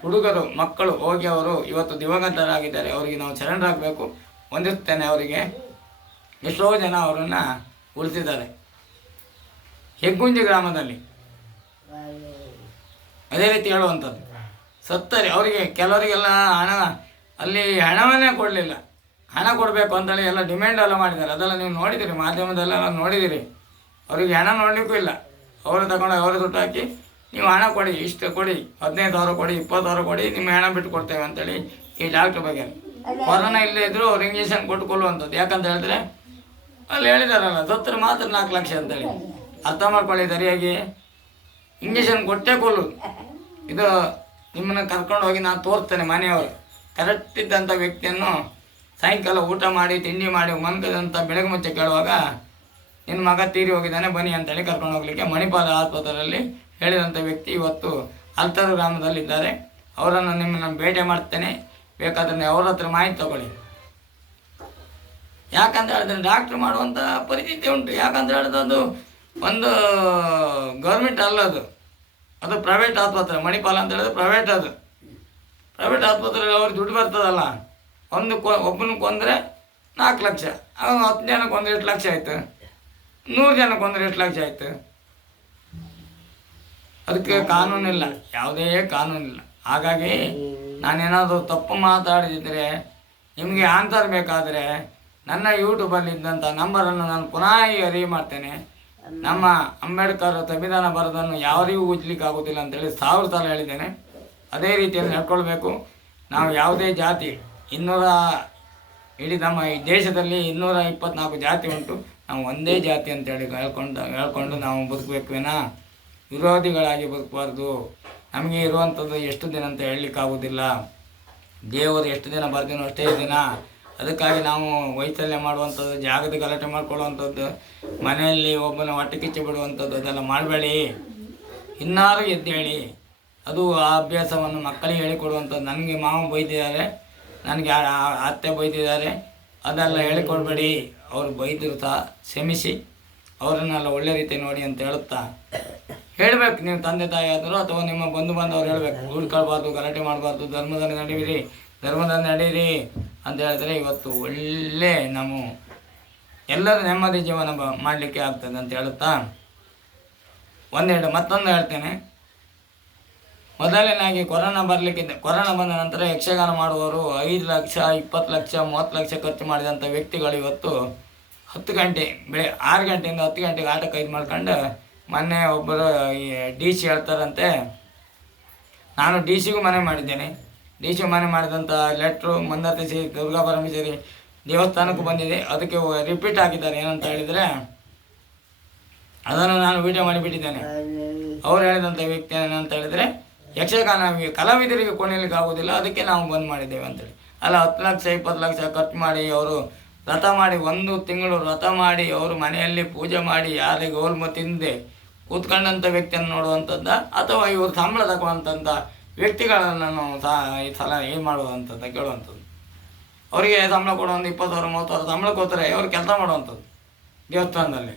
ಹುಡುಗರು, ಮಕ್ಕಳು ಹೋಗಿ ಅವರು ಇವತ್ತು ದಿವಂಗತರಾಗಿದ್ದಾರೆ. ಅವರಿಗೆ ನಾವು ಶರಣರಾಗಬೇಕು, ಹೊಂದಿಸ್ತೇನೆ. ಅವರಿಗೆ ಎಷ್ಟೋ ಜನ ಅವರನ್ನು ಉಳಿಸಿದ್ದಾರೆ ಹೆಗ್ಗುಂಜಿ ಗ್ರಾಮದಲ್ಲಿ. ಅದೇ ರೀತಿ ಹೇಳುವಂಥದ್ದು, ಸತ್ತರೆ ಅವರಿಗೆ ಕೆಲವರಿಗೆಲ್ಲ ಅಲ್ಲಿ ಹಣವನ್ನೇ ಕೊಡಲಿಲ್ಲ. ಹಣ ಕೊಡಬೇಕು ಅಂತೇಳಿ ಎಲ್ಲ ಡಿಮ್ಯಾಂಡ್ ಎಲ್ಲ ಮಾಡಿದ್ದಾರೆ. ಅದೆಲ್ಲ ನೀವು ನೋಡಿದ್ದೀರಿ, ಮಾಧ್ಯಮದಲ್ಲೆಲ್ಲ ನೋಡಿದ್ದೀರಿ. ಅವರಿಗೆ ಹಣ ನೋಡಲಿಕ್ಕೂ ಇಲ್ಲ. ಅವರು ತಗೊಂಡು ಅವರು ದುಡ್ಡು ಹಾಕಿ ನೀವು ಹಣ ಕೊಡಿ, ಇಷ್ಟು ಕೊಡಿ, 15,000 ಕೊಡಿ, 20,000 ಕೊಡಿ, ನಿಮ್ಮ ಹಣ ಬಿಟ್ಟು ಕೊಡ್ತೇವೆ ಅಂತೇಳಿ ಈ ಡಾಕ್ಟ್ರ್ ಬಗ್ಗೆ. ಕೊರೋನಾ ಇಲ್ಲದೇ ಇದ್ದರೂ ಅವ್ರು ಇಂಜೆಕ್ಷನ್ ಕೊಟ್ಟು ಕೊಲ್ಲುವಂಥದ್ದು. ಯಾಕಂತ ಹೇಳಿದ್ರೆ ಅಲ್ಲಿ ಹೇಳಿದಾರಲ್ಲ, ಸತ್ತರೆ ಮಾತ್ರ 4 ಲಕ್ಷ ಅಂತೇಳಿ. ಅರ್ಥ ಮಾಡ್ಕೊಳ್ಳಿ ಸರಿಯಾಗಿ. ಇಂಜೆಕ್ಷನ್ ಕೊಟ್ಟೇ ಕೊಲ್ಲುದು. ಇದು ನಿಮ್ಮನ್ನು ಕರ್ಕೊಂಡು ಹೋಗಿ ನಾನು ತೋರಿಸ್ತೇನೆ. ಮನೆಯವರು ಕರೆಕ್ಟ್ ಇದ್ದಂಥ ವ್ಯಕ್ತಿಯನ್ನು ಸಾಯಂಕಾಲ ಊಟ ಮಾಡಿ ತಿಂಡಿ ಮಾಡಿ ಮನ್ಕದಂತ ಬೆಳಗ್ಗೆ ಮುಂಚೆ ಕೇಳುವಾಗ ನಿನ್ನ ಮಗ ತೀರಿ ಹೋಗಿದ್ದಾನೆ ಬನ್ನಿ ಅಂತೇಳಿ ಕರ್ಕೊಂಡು ಹೋಗ್ಲಿಕ್ಕೆ ಮಣಿಪಾಲ ಆಸ್ಪತ್ರೆಯಲ್ಲಿ ಹೇಳಿದಂಥ ವ್ಯಕ್ತಿ ಇವತ್ತು ಅಲ್ತರು ಗ್ರಾಮದಲ್ಲಿದ್ದಾರೆ. ಅವರನ್ನು ನಿಮ್ಮನ್ನು ಭೇಟಿ ಮಾಡ್ತೇನೆ, ಬೇಕಾದ್ರೆ ಅವ್ರ ಹತ್ರ ಮಾಹಿತಿ ತಗೊಳ್ಳಿ. ಯಾಕಂತ ಹೇಳಿದ್ರೆ ಡಾಕ್ಟ್ರ್ ಮಾಡುವಂಥ ಪರಿಸ್ಥಿತಿ ಉಂಟು. ಯಾಕಂತ ಹೇಳಿದ್ರೆ ಅದು ಒಂದು ಗೌರ್ಮೆಂಟ್ ಅಲ್ಲ, ಅದು ಪ್ರೈವೇಟ್ ಆಸ್ಪತ್ರೆ. ಮಣಿಪಾಲ ಅಂತ ಹೇಳಿದ್ರೆ ಪ್ರೈವೇಟ್. ಅದು ಪ್ರೈವೇಟ್ ಆಸ್ಪತ್ರೆಯಲ್ಲಿ ಅವ್ರಿಗೆ ದುಡ್ಡು ಬರ್ತದಲ್ಲ. ಒಬ್ಬನ ಕೊಂದರೆ 4 ಲಕ್ಷ, 10 ಜನ ಕೊಂದರೆ 8 ಲಕ್ಷ ಆಯಿತು, 100 ಜನ ಕೊಂದರೆ 8 ಲಕ್ಷ ಆಯಿತು. ಅದಕ್ಕೆ ಕಾನೂನಿಲ್ಲ, ಯಾವುದೇ ಕಾನೂನಿಲ್ಲ. ಹಾಗಾಗಿ ನಾನೇನಾದರೂ ತಪ್ಪು ಮಾತಾಡಿದರೆ ನಿಮಗೆ ಆನ್ಸರ್ ಬೇಕಾದರೆ ನನ್ನ ಯೂಟ್ಯೂಬಲ್ಲಿದ್ದಂಥ ನಂಬರನ್ನು ನಾನು ಪುನಃ ಅರಿವು ಮಾಡ್ತೇನೆ. ನಮ್ಮ ಅಂಬೇಡ್ಕರ್ ಸಂವಿಧಾನ ಬರೋದನ್ನು ಯಾರಿಗೂ ಉಜ್ಲಿಕ್ಕೆ ಆಗೋದಿಲ್ಲ ಅಂತೇಳಿ 1000 ಸಲ ಹೇಳಿದ್ದೇನೆ. ಅದೇ ರೀತಿಯಲ್ಲಿ ನಡ್ಕೊಳ್ಬೇಕು. ನಾವು ಯಾವುದೇ ಜಾತಿ ಇಡೀ ನಮ್ಮ ಈ ದೇಶದಲ್ಲಿ 224 ಜಾತಿ ಉಂಟು. ನಾವು ಒಂದೇ ಜಾತಿ ಅಂತೇಳಿ ಹೇಳ್ಕೊಂಡು ನಾವು ಬದುಕಬೇಕು ವಿನಃ ವಿರೋಧಿಗಳಾಗಿ ಬದುಕಬಾರ್ದು. ನಮಗೆ ಇರುವಂಥದ್ದು ಎಷ್ಟು ದಿನ ಅಂತ ಹೇಳಲಿಕ್ಕಾಗೋದಿಲ್ಲ. ದೇವರು ಎಷ್ಟು ದಿನ ಬರ್ದಿನೋ ಅಷ್ಟೇ ದಿನ. ಅದಕ್ಕಾಗಿ ನಾವು ವೈಫಲ್ಯ ಮಾಡುವಂಥದ್ದು, ಜಾಗದ ಗಲಾಟೆ ಮಾಡ್ಕೊಳ್ಳುವಂಥದ್ದು, ಮನೆಯಲ್ಲಿ ಒಬ್ಬನ ಹೊಟ್ಟೆ ಕಿಚ್ಚು ಬಿಡುವಂಥದ್ದು ಅದೆಲ್ಲ ಮಾಡಬೇಡಿ. ಇನ್ನಾರು ಎದ್ದೇಳಿ. ಅದು ಆ ಅಭ್ಯಾಸವನ್ನು ಮಕ್ಕಳಿಗೆ ಹೇಳಿಕೊಡುವಂಥದ್ದು. ನನಗೆ ಮಾವ ಬೈದಿದ್ದಾರೆ, ನನಗೆ ಅತ್ತೆ ಬೈದಿದ್ದಾರೆ, ಅದೆಲ್ಲ ಹೇಳಿಕೊಡ್ಬೇಡಿ. ಅವರು ಬೈದರು ಸಹ ಕ್ಷಮಿಸಿ ಅವರನ್ನೆಲ್ಲ ಒಳ್ಳೆ ರೀತಿ ನೋಡಿ ಅಂತ ಹೇಳುತ್ತಾ ಹೇಳಬೇಕು. ನೀವು ತಂದೆ ತಾಯಿ ಆದರೂ ಅಥವಾ ನಿಮ್ಮ ಬಂಧು ಬಾಂಧವರು ಹೇಳಬೇಕು, ಹುಡ್ಕೊಳ್ಬಾರ್ದು, ಗಲಾಟೆ ಮಾಡಬಾರ್ದು, ಧರ್ಮದಲ್ಲಿ ನಡೀರಿ ಅಂತ ಹೇಳಿದ್ರೆ ಇವತ್ತು ಒಳ್ಳೆ ನಾವು ಎಲ್ಲರೂ ನೆಮ್ಮದಿ ಜೀವನ ಮಾಡಲಿಕ್ಕೆ ಆಗ್ತದೆ ಅಂತ ಹೇಳುತ್ತಾ ಮತ್ತೊಂದು ಹೇಳ್ತೇನೆ. ಮೊದಲನೇದಾಗಿ ಕೊರೋನಾ ಬಂದ ನಂತರ ಯಕ್ಷಗಾನ ಮಾಡುವವರು 5 ಲಕ್ಷ, 20 ಲಕ್ಷ, 30 ಲಕ್ಷ ಖರ್ಚು ಮಾಡಿದಂಥ ವ್ಯಕ್ತಿಗಳು ಇವತ್ತು 10 ಗಂಟೆ 6 ಗಂಟೆಯಿಂದ 10 ಗಂಟೆಗೆ ಆಟ ಕೈದು ಮಾಡ್ಕೊಂಡು ಮೊನ್ನೆ ಒಬ್ಬರು DC ಹೇಳ್ತಾರಂತೆ. ನಾನು DC ಮನೆ ಮಾಡಿದ್ದೇನೆ. DC ಮನೆ ಮಾಡಿದಂಥ ಲೆಟ್ರು ಮಂದಾರ್ತಿ ಶ್ರೀ ದುರ್ಗಾ ಪರಮೇಶ್ವರಿ ದೇವಸ್ಥಾನಕ್ಕೂ ಬಂದಿದೆ. ಅದಕ್ಕೆ ರಿಪೀಟ್ ಆಗಿದ್ದಾರೆ. ಏನಂತ ಹೇಳಿದರೆ ಅದನ್ನು ನಾನು ವಿಡಿಯೋ ಮಾಡಿಬಿಟ್ಟಿದ್ದೇನೆ. ಅವ್ರು ಹೇಳಿದಂಥ ವ್ಯಕ್ತಿ ಏನಂತ ಹೇಳಿದರೆ ಯಕ್ಷಗಾನ ಕಲಾವಿದರಿಗೆ ಕೊಳ್ಳಲಿಕ್ಕೆ ಆಗೋದಿಲ್ಲ, ಅದಕ್ಕೆ ನಾವು ಬಂದ್ ಮಾಡಿದ್ದೇವೆ ಅಂತೇಳಿ. ಅಲ್ಲ 10 ಲಕ್ಷ 20 ಲಕ್ಷ ಖರ್ಚು ಮಾಡಿ ಅವರು ವ್ರತ ಮಾಡಿ 1 ತಿಂಗಳು ವ್ರತ ಮಾಡಿ ಅವರು ಮನೆಯಲ್ಲಿ ಪೂಜೆ ಮಾಡಿ ಯಾರಿಗೆ ಗೋಲ್ಮ ತಿಂದೆ ಕೂತ್ಕೊಂಡಂಥ ವ್ಯಕ್ತಿಯನ್ನು ನೋಡುವಂಥದ್ದ ಅಥವಾ ಇವರು ಸಂಬಳ ತಗೊಳ್ಳೋಂಥ ವ್ಯಕ್ತಿಗಳನ್ನು ಈ ಸಲ ಏನು ಮಾಡುವಂಥದ್ದು ಕೇಳುವಂಥದ್ದು. ಅವರಿಗೆ ಸಂಬಳ ಕೊಡೋ 20,000 30,000 ಸಂಬಳ ಕೊಡ್ತಾರೆ, ಅವ್ರು ಕೆಲಸ ಮಾಡುವಂಥದ್ದು ದೇವಸ್ಥಾನದಲ್ಲಿ.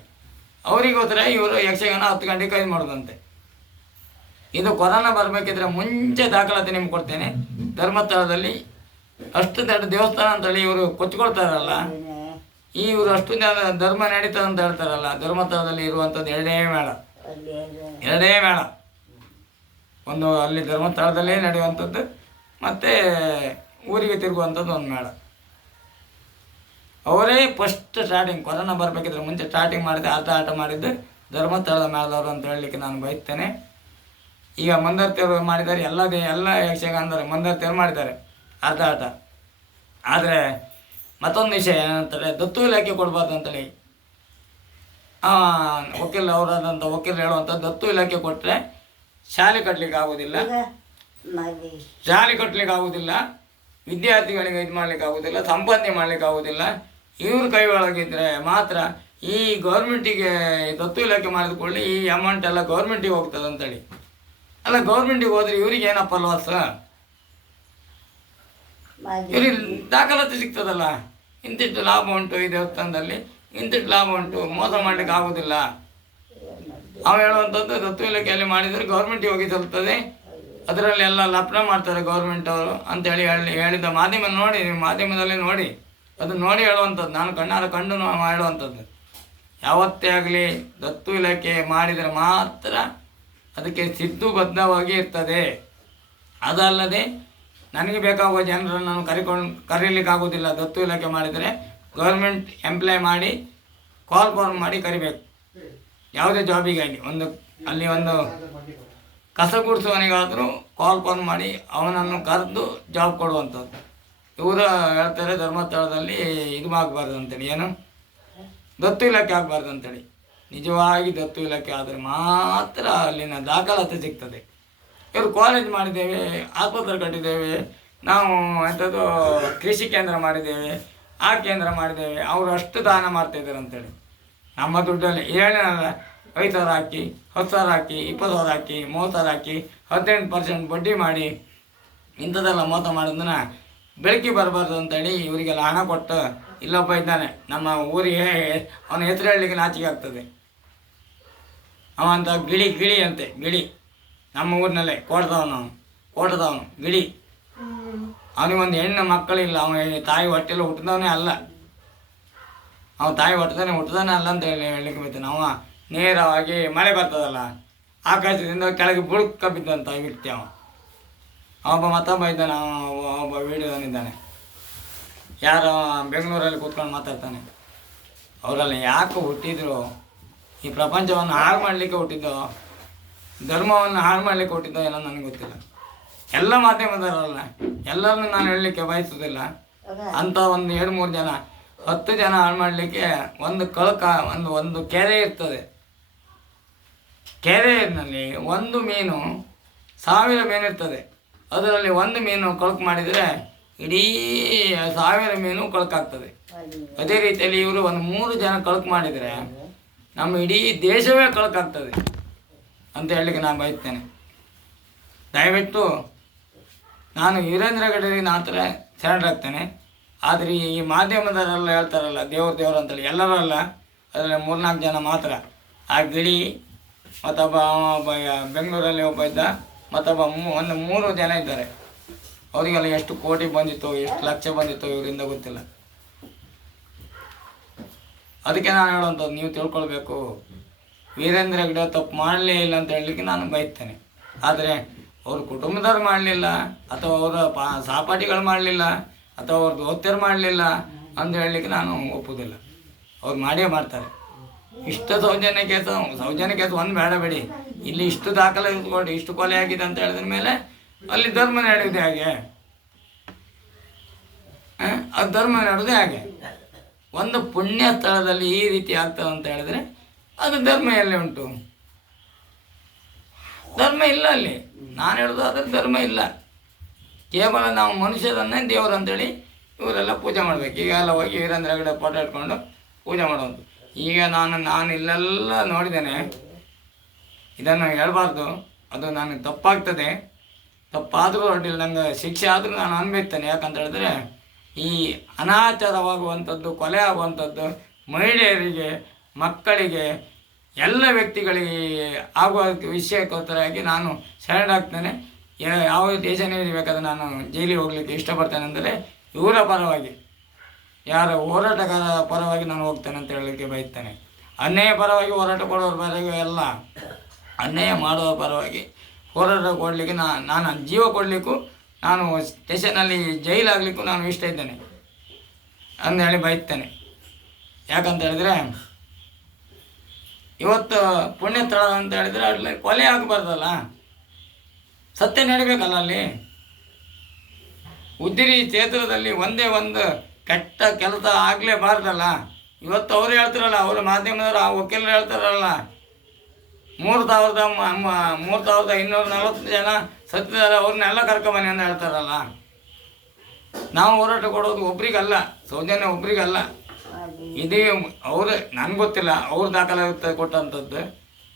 ಅವ್ರಿಗೆ ಹೋದರೆ ಇವರು ಯಕ್ಷಗಾನ 10 ಗಂಟೆಗೆ ಕೈದು ಮಾಡೋದಂತೆ. ಇದು ಕೊರೋನಾ ಬರಬೇಕಿದ್ರೆ ಮುಂಚೆ ದಾಖಲಾತಿ ನಿಮ್ಗೆ ಕೊಡ್ತೇನೆ. ಧರ್ಮಸ್ಥಳದಲ್ಲಿ ಅಷ್ಟು ದೊಡ್ಡ ದೇವಸ್ಥಾನ ಅಂತೇಳಿ ಇವರು ಕೊಚ್ಕೊಳ್ತಾರಲ್ಲ, ಇವರು ಅಷ್ಟು ಧರ್ಮ ನಡೀತದೆ ಅಂತ ಹೇಳ್ತಾರಲ್ಲ. ಧರ್ಮಸ್ಥಳದಲ್ಲಿ ಇರುವಂಥದ್ದು 2 ಮೇಳ. ಒಂದು ಅಲ್ಲಿ ಧರ್ಮಸ್ಥಳದಲ್ಲೇ ನಡೆಯುವಂಥದ್ದು, ಮತ್ತು ಊರಿಗೆ ತಿರುಗುವಂಥದ್ದು ಒಂದು ಮೇಳ. ಅವರೇ ಫಸ್ಟ್ ಸ್ಟಾರ್ಟಿಂಗ್ ಕೊರೋನಾ ಬರಬೇಕಿದ್ರೆ ಮುಂಚೆ ಸ್ಟಾರ್ಟಿಂಗ್ ಮಾಡಿದ್ದು ಆಟ ಮಾಡಿದ್ದು ಧರ್ಮಸ್ಥಳದ ಮೇಳದವರು ಅಂತ ಹೇಳಲಿಕ್ಕೆ ನಾನು ಬಯಸ್ತೇನೆ. ಈಗ ಮಂದಾರ್ತಿಯವರು ಮಾಡಿದ್ದಾರೆ, ಎಲ್ಲ ಯಕ್ಷಗಾನದವರು ಮಂದಾರ್ತಿಯವರು ಮಾಡಿದ್ದಾರೆ ಆಟ. ಆದರೆ ಮತ್ತೊಂದು ವಿಷಯ ಏನಂತಾರೆ, ದತ್ತು ಇಲಾಖೆ ಕೊಡಬಾರ್ದು ಅಂತೇಳಿ ಅವರಾದಂಥ ವಕೀಲರು ಹೇಳುವಂಥ ದತ್ತು ಇಲಾಖೆ ಕೊಟ್ಟರೆ ಶಾಲೆ ಕಟ್ಟಲಿಕ್ಕೆ ಆಗೋದಿಲ್ಲ, ವಿದ್ಯಾರ್ಥಿಗಳಿಗೆ ಇದು ಮಾಡ್ಲಿಕ್ಕೆ ಆಗೋದಿಲ್ಲ, ಸಂಪಾದನೆ ಮಾಡ್ಲಿಕ್ಕೆ ಆಗೋದಿಲ್ಲ. ಇವ್ರ ಕೈ ಒಳಗಿದ್ರೆ ಮಾತ್ರ ಈ ಗೌರ್ಮೆಂಟಿಗೆ ದತ್ತು ಇಲಾಖೆ ಮಾಡಿದ್ಕೊಳ್ಳಿ ಈ ಅಮೌಂಟ್ ಎಲ್ಲ ಗೌರ್ಮೆಂಟಿಗೆ ಹೋಗ್ತದೆ ಅಂತೇಳಿ. ಅಲ್ಲ, ಗೌರ್ಮೆಂಟಿಗೆ ಹೋದ್ರೆ ಇವ್ರಿಗೆ ಏನಪ್ಪ ಲಾಸ್? ಇವ್ರಿಗೆ ದಾಖಲಾತಿ ಸಿಗ್ತದಲ್ಲ, ಇಂತಿಷ್ಟು ಲಾಭ ಉಂಟು ಈ ದೇವಸ್ಥಾನದಲ್ಲಿ, ಇಂತಿಷ್ಟು ಲಾಭ ಉಂಟು, ಮೋಸ ಮಾಡ್ಲಿಕ್ಕೆ ಆಗೋದಿಲ್ಲ. ಅವು ಹೇಳುವಂಥದ್ದು ದತ್ತು ಇಲಾಖೆಯಲ್ಲಿ ಮಾಡಿದರೆ ಗೌರ್ಮೆಂಟಿಗೆ ಹೋಗಿ ತಲುಪ್ತದೆ, ಅದರಲ್ಲಿ ಎಲ್ಲ ಲಪ್ನ ಮಾಡ್ತಾರೆ ಗೌರ್ಮೆಂಟ್ ಅವರು ಅಂತೇಳಿ ಹೇಳಿದ ಮಾಧ್ಯಮ ನೋಡಿ, ನೀವು ಮಾಧ್ಯಮದಲ್ಲಿ ನೋಡಿ, ಅದು ನೋಡಿ ಹೇಳುವಂಥದ್ದು. ನಾನು ಕಣ್ಣಾರ ಕಂಡು ಹೇಳುವಂಥದ್ದು. ಯಾವತ್ತೇ ಆಗಲಿ ದತ್ತು ಇಲಾಖೆ ಮಾಡಿದರೆ ಮಾತ್ರ ಅದಕ್ಕೆ ಸಿದ್ಧುಬದ್ಧವಾಗಿ ಇರ್ತದೆ. ಅದಲ್ಲದೆ ನನಗೆ ಬೇಕಾಗುವ ಜನರನ್ನು ನಾನು ಕರೀಲಿಕ್ಕಾಗೋದಿಲ್ಲ. ದತ್ತು ಇಲಾಖೆ ಮಾಡಿದರೆ ಗೌರ್ಮೆಂಟ್ ಎಂಪ್ಲಾಯ್ ಮಾಡಿ ಕಾಲ್ ಫಾರ್ಮ್ ಮಾಡಿ ಕರಿಬೇಕು. ಯಾವುದೇ ಜಾಬಿಗಾಗಿ ಅಲ್ಲಿ ಒಂದು ಕಸ ಗುಡಿಸುವವನಿಗಾದರೂ ಕಾಲ್ ಫಾರ್ಮ್ ಮಾಡಿ ಅವನನ್ನು ಕರೆದು ಜಾಬ್ ಕೊಡುವಂಥದ್ದು. ಇವರು ಹೇಳ್ತಾರೆ ಧರ್ಮಸ್ಥಳದಲ್ಲಿ ಇದು ಆಗಬಾರ್ದು ಅಂತೇಳಿ, ಏನು ದತ್ತು ಇಲಾಖೆ ಆಗಬಾರ್ದು ಅಂತೇಳಿ. ನಿಜವಾಗಿ ದತ್ತು ಇಲಾಖೆ ಆದರೆ ಮಾತ್ರ ಅಲ್ಲಿನ ದಾಖಲಾತಿ ಸಿಗ್ತದೆ. ಇವರು ಕಾಲೇಜ್ ಮಾಡಿದ್ದೇವೆ, ಆಸ್ಪತ್ರೆ ಕಟ್ಟಿದ್ದೇವೆ, ನಾವು ಎಂಥದ್ದು ಕೃಷಿ ಕೇಂದ್ರ ಮಾಡಿದ್ದೇವೆ, ಆ ಕೇಂದ್ರ ಮಾಡಿದ್ದೇವೆ, ಅವರು ಅಷ್ಟು ದಾನ ಮಾಡ್ತಾಯಿದ್ದಾರೆ ಅಂತೇಳಿ. ನಮ್ಮ ದುಡ್ಡಲ್ಲಿ ಏನೇನಲ್ಲ 5,000 ಹಾಕಿ, 10,000 ಹಾಕಿ, 20,000 ಹಾಕಿ, 30,000 ಹಾಕಿ, 18% ಬಡ್ಡಿ ಮಾಡಿ ಇಂಥದ್ದೆಲ್ಲ ಮೋಸ ಮಾಡೋದನ್ನ ಬೆಳಕಿ ಬರಬಾರ್ದು ಅಂತೇಳಿ ಇವರಿಗೆಲ್ಲ ಹಣ ಕೊಟ್ಟು, ಇಲ್ಲೊಬ್ಬ ಇದ್ದಾನೆ ನಮ್ಮ ಊರಿಗೆ, ಅವನ ಹೆಸರು ಹೇಳಲಿಕ್ಕೆ ನಾಚಿಕೆ ಆಗ್ತದೆ. ಅವಂತ ಗಿಳಿ ಅಂತೆ, ಗಿಳಿ ನಮ್ಮ ಊರಿನಲ್ಲೇ ಕೋಟದವನು ಗಿಳಿ. ಅವನಿಗೊಂದು ಹೆಣ್ಣು ಮಕ್ಕಳಿಲ್ಲ, ಅವನ ತಾಯಿ ಹೊಟ್ಟೆಲ್ಲ ಹುಟ್ಟಿದವನೇ ಅಲ್ಲ, ಅವನ ತಾಯಿ ಹುಟ್ಟಿದಾನೆ ಅಲ್ಲ ಅಂತ ಹೇಳಲಿಕ್ಕೆ ಬೈತಾನೆ. ಅವ ನೇರವಾಗಿ ಮಳೆ ಬರ್ತದಲ್ಲ ಆಕಾಶದಿಂದ ಕೆಳಗೆ ಬುಳುಕ ಬಿದ್ದಂಥ ವ್ಯಕ್ತಿ ಅವೊಬ್ಬ ಮತ್ತೊಬ್ಬ ಇದ್ದಾನೆ, ಒಬ್ಬ ವೀಡಿಯೋದವನಿದ್ದಾನೆ, ಯಾರು ಬೆಂಗಳೂರಲ್ಲಿ ಕೂತ್ಕೊಂಡು ಮಾತಾಡ್ತಾನೆ. ಅವರೆಲ್ಲ ಯಾಕೆ ಹುಟ್ಟಿದ್ರು? ಈ ಪ್ರಪಂಚವನ್ನು ಹಾಳು ಮಾಡಲಿಕ್ಕೆ ಹುಟ್ಟಿದ್ದೋ, ಧರ್ಮವನ್ನು ಹಾಳು ಮಾಡಲಿಕ್ಕೆ ಹುಟ್ಟಿದ್ದೋ ಏನೋ ನನಗೆ ಗೊತ್ತಿಲ್ಲ. ಎಲ್ಲ ಮಾಧ್ಯಮದವರಲ್ಲ, ಎಲ್ಲರನ್ನೂ ನಾನು ಹೇಳಲಿಕ್ಕೆ ಬಯಸೋದಿಲ್ಲ. ಅಂಥ ಒಂದು 2-3 ಜನ 10 ಜನ ಹಾಳು ಮಾಡಲಿಕ್ಕೆ ಒಂದು ಒಂದು ಕೆರೆ ಇರ್ತದೆ. ಕೆರೆಯಲ್ಲಿ ಒಂದು ಮೀನು 1000 ಮೀನು ಇರ್ತದೆ. ಅದರಲ್ಲಿ ಒಂದು ಮೀನು ಕೊಳಕು ಮಾಡಿದರೆ ಇಡೀ 1000 ಮೀನು ಕೊಳಕಾಗ್ತದೆ. ಅದೇ ರೀತಿಯಲ್ಲಿ ಇವರು ಒಂದು 3 ಜನ ಕೊಳಕು ಮಾಡಿದರೆ ನಮ್ಮ ಇಡೀ ದೇಶವೇ ಕೊಳಕಾಗ್ತದೆ ಅಂತ ಹೇಳಲಿಕ್ಕೆ ನಾನು ಬಯಸ್ತೇನೆ. ದಯವಿಟ್ಟು ನಾನು ವೀರೇಂದ್ರ ಹೆಗ್ಗಡೆಗೆ ಮಾತ್ರ ಶರಣರಾಗ್ತೇನೆ. ಆದರೆ ಈ ಮಾಧ್ಯಮದವರೆಲ್ಲ ಹೇಳ್ತಾರಲ್ಲ ದೇವ್ರು ಅಂತೇಳಿ, ಎಲ್ಲರಲ್ಲ, ಅದರಲ್ಲಿ 3-4 ಜನ ಮಾತ್ರ. ಆ ಗಿಳಿ ಮತ್ತೊಬ್ಬ ಬೆಂಗಳೂರಲ್ಲಿ ಒಬ್ಬ ಇದ್ದ, ಮತ್ತೊಬ್ಬ ಒಂದು 3 ಜನ ಇದ್ದಾರೆ. ಅವರಿಗೆಲ್ಲ ಎಷ್ಟು ಕೋಟಿ ಬಂದಿತ್ತು, ಎಷ್ಟು ಲಕ್ಷ ಬಂದಿತ್ತು ಇವರಿಂದ ಗೊತ್ತಿಲ್ಲ. ಅದಕ್ಕೆ ನಾನು ಹೇಳುವಂಥದ್ದು, ನೀವು ತಿಳ್ಕೊಳ್ಬೇಕು, ವೀರೇಂದ್ರ ಹೆಗ್ಗಡೆ ತಪ್ಪು ಮಾಡಲೇ ಇಲ್ಲ ಅಂತ ಹೇಳಲಿಕ್ಕೆ ನಾನು ಬಯಸ್ತೇನೆ. ಆದರೆ ಅವ್ರ ಕುಟುಂಬದವ್ರು ಮಾಡಲಿಲ್ಲ, ಅಥವಾ ಅವರ ಸಹಪಾಠಿಗಳು ಮಾಡಲಿಲ್ಲ, ಅಥವಾ ಅವ್ರ ದೋಸ್ತರು ಮಾಡಲಿಲ್ಲ ಅಂತ ಹೇಳಲಿಕ್ಕೆ ನಾನು ಒಪ್ಪುವುದಿಲ್ಲ. ಅವ್ರು ಮಾಡೇ ಮಾಡ್ತಾರೆ. ಇಷ್ಟು ಸೌಜನ್ಯ ಕೇಸ್ ಒಂದು ಬೇಡಿ, ಇಲ್ಲಿ ಇಷ್ಟು ದಾಖಲೆ ಇಟ್ಕೊಂಡು ಇಷ್ಟು ಕೊಲೆ ಆಗಿದೆ ಅಂತ ಹೇಳಿದ್ರ ಮೇಲೆ ಅಲ್ಲಿ ಧರ್ಮ ನಡೆಯುವುದೇ ಹಾಗೆ, ಅದು ಧರ್ಮ ನಡೆಯೋದೇ ಹಾಗೆ. ಒಂದು ಪುಣ್ಯ ಸ್ಥಳದಲ್ಲಿ ಈ ರೀತಿ ಆಗ್ತದೆ ಅಂತ ಹೇಳಿದ್ರೆ ಅದು ಧರ್ಮ ಎಲ್ಲಿ ಉಂಟು? ಧರ್ಮ ಇಲ್ಲ ಅಲ್ಲಿ. ನಾನು ಹೇಳೋದು ಅದ್ರ ಧರ್ಮ ಇಲ್ಲ. ಕೇವಲ ನಾವು ಮನುಷ್ಯರನ್ನೇ ದೇವರು ಅಂತೇಳಿ ಇವರೆಲ್ಲ ಪೂಜೆ ಮಾಡಬೇಕು. ಈಗ ಎಲ್ಲ ಹೋಗಿ ವೀರೇಂದ್ರ ಹೆಗ್ಗಡೆ ಫೋಟೋ ಇಟ್ಕೊಂಡು ಪೂಜೆ ಮಾಡೋದು. ಈಗ ನಾನು ಇಲ್ಲೆಲ್ಲ ನೋಡಿದ್ದೇನೆ. ಇದನ್ನು ಹೇಳ್ಬಾರ್ದು, ಅದು ನನಗೆ ತಪ್ಪಾಗ್ತದೆ. ತಪ್ಪಾದರೂ ಅಡ್ಡಿಲ್ಲ, ನಂಗೆ ಶಿಕ್ಷೆ ಆದರೂ ನಾನು ಅನ್ಭವಿಸ್ತೇನೆ. ಯಾಕಂತ ಹೇಳಿದ್ರೆ ಈ ಅನಾಚಾರವಾಗುವಂಥದ್ದು, ಕೊಲೆ ಆಗುವಂಥದ್ದು ಮಹಿಳೆಯರಿಗೆ, ಮಕ್ಕಳಿಗೆ, ಎಲ್ಲ ವ್ಯಕ್ತಿಗಳಿಗೆ ಆಗುವ ವಿಷಯಕ್ಕೋಸ್ಕರವಾಗಿ ನಾನು ಶರಣಾಗ್ತೇನೆ. ಯಾವ ದೇಶನೇ ಬೇಕಾದ್ರೆ ನಾನು ಜೈಲಿಗೆ ಹೋಗಲಿಕ್ಕೆ ಇಷ್ಟಪಡ್ತೇನೆ ಅಂದರೆ ಇವರ ಪರವಾಗಿ, ಯಾರ ಹೋರಾಟಗಾರ ಪರವಾಗಿ ನಾನು ಹೋಗ್ತೇನೆ ಅಂತ ಹೇಳಲಿಕ್ಕೆ ಬಯಸ್ತೇನೆ. ಅನ್ಯಾಯ ಪರವಾಗಿ ಹೋರಾಟ ಕೊಡೋರ ಪರವಾಗಿ ಎಲ್ಲ, ಅನ್ಯಾಯ ಮಾಡುವ ಪರವಾಗಿ ಹೋರಾಟ ಕೊಡಲಿಕ್ಕೆ ನಾನು ಜೀವ ಕೊಡಲಿಕ್ಕೂ, ನಾನು ಸ್ಟೇಷನಲ್ಲಿ ಜೈಲಾಗಲಿಕ್ಕೂ ನಾನು ಇಷ್ಟ ಇದ್ದೇನೆ ಅಂದೇಳಿ ಬಯಸ್ತೇನೆ. ಯಾಕಂತ ಹೇಳಿದರೆ ಇವತ್ತು ಪುಣ್ಯಸ್ಥಳ ಅಂತ ಹೇಳಿದರೆ ಅಲ್ಲಿ ಕೊಲೆ ಆಗಬಾರ್ದಲ್ಲ, ಸತ್ಯ ನಡಿಬೇಕಲ್ಲ. ಅಲ್ಲಿ ಉದ್ದಿರಿ ಕ್ಷೇತ್ರದಲ್ಲಿ ಒಂದೇ ಒಂದು ಕೆಟ್ಟ ಕೆಲಸ ಆಗಲೇಬಾರ್ದಲ್ಲ. ಇವತ್ತು ಅವರು ಹೇಳ್ತಾರಲ್ಲ, ಅವರು ಮಾಧ್ಯಮದವರು, ಆ ವಕೀಲರು ಹೇಳ್ತಾರಲ್ಲ, 3,240 ಜನ ಸತ್ತಿದ್ದಾರೆ, ಅವ್ರನ್ನೆಲ್ಲ ಕರ್ಕೊಂಬನ್ನಿ ಅಂತ ಹೇಳ್ತಾರಲ್ಲ. ನಾವು ಹೋರಾಟ ಕೊಡೋದು ಒಬ್ರಿಗಲ್ಲ, ಸೌಜನ್ಯ ಒಬ್ರಿಗಲ್ಲ. ಇದೇ ಅವರು, ನನಗೆ ಗೊತ್ತಿಲ್ಲ ಅವ್ರ ದಾಖಲಾತಿ ಕೊಟ್ಟಂಥದ್ದು,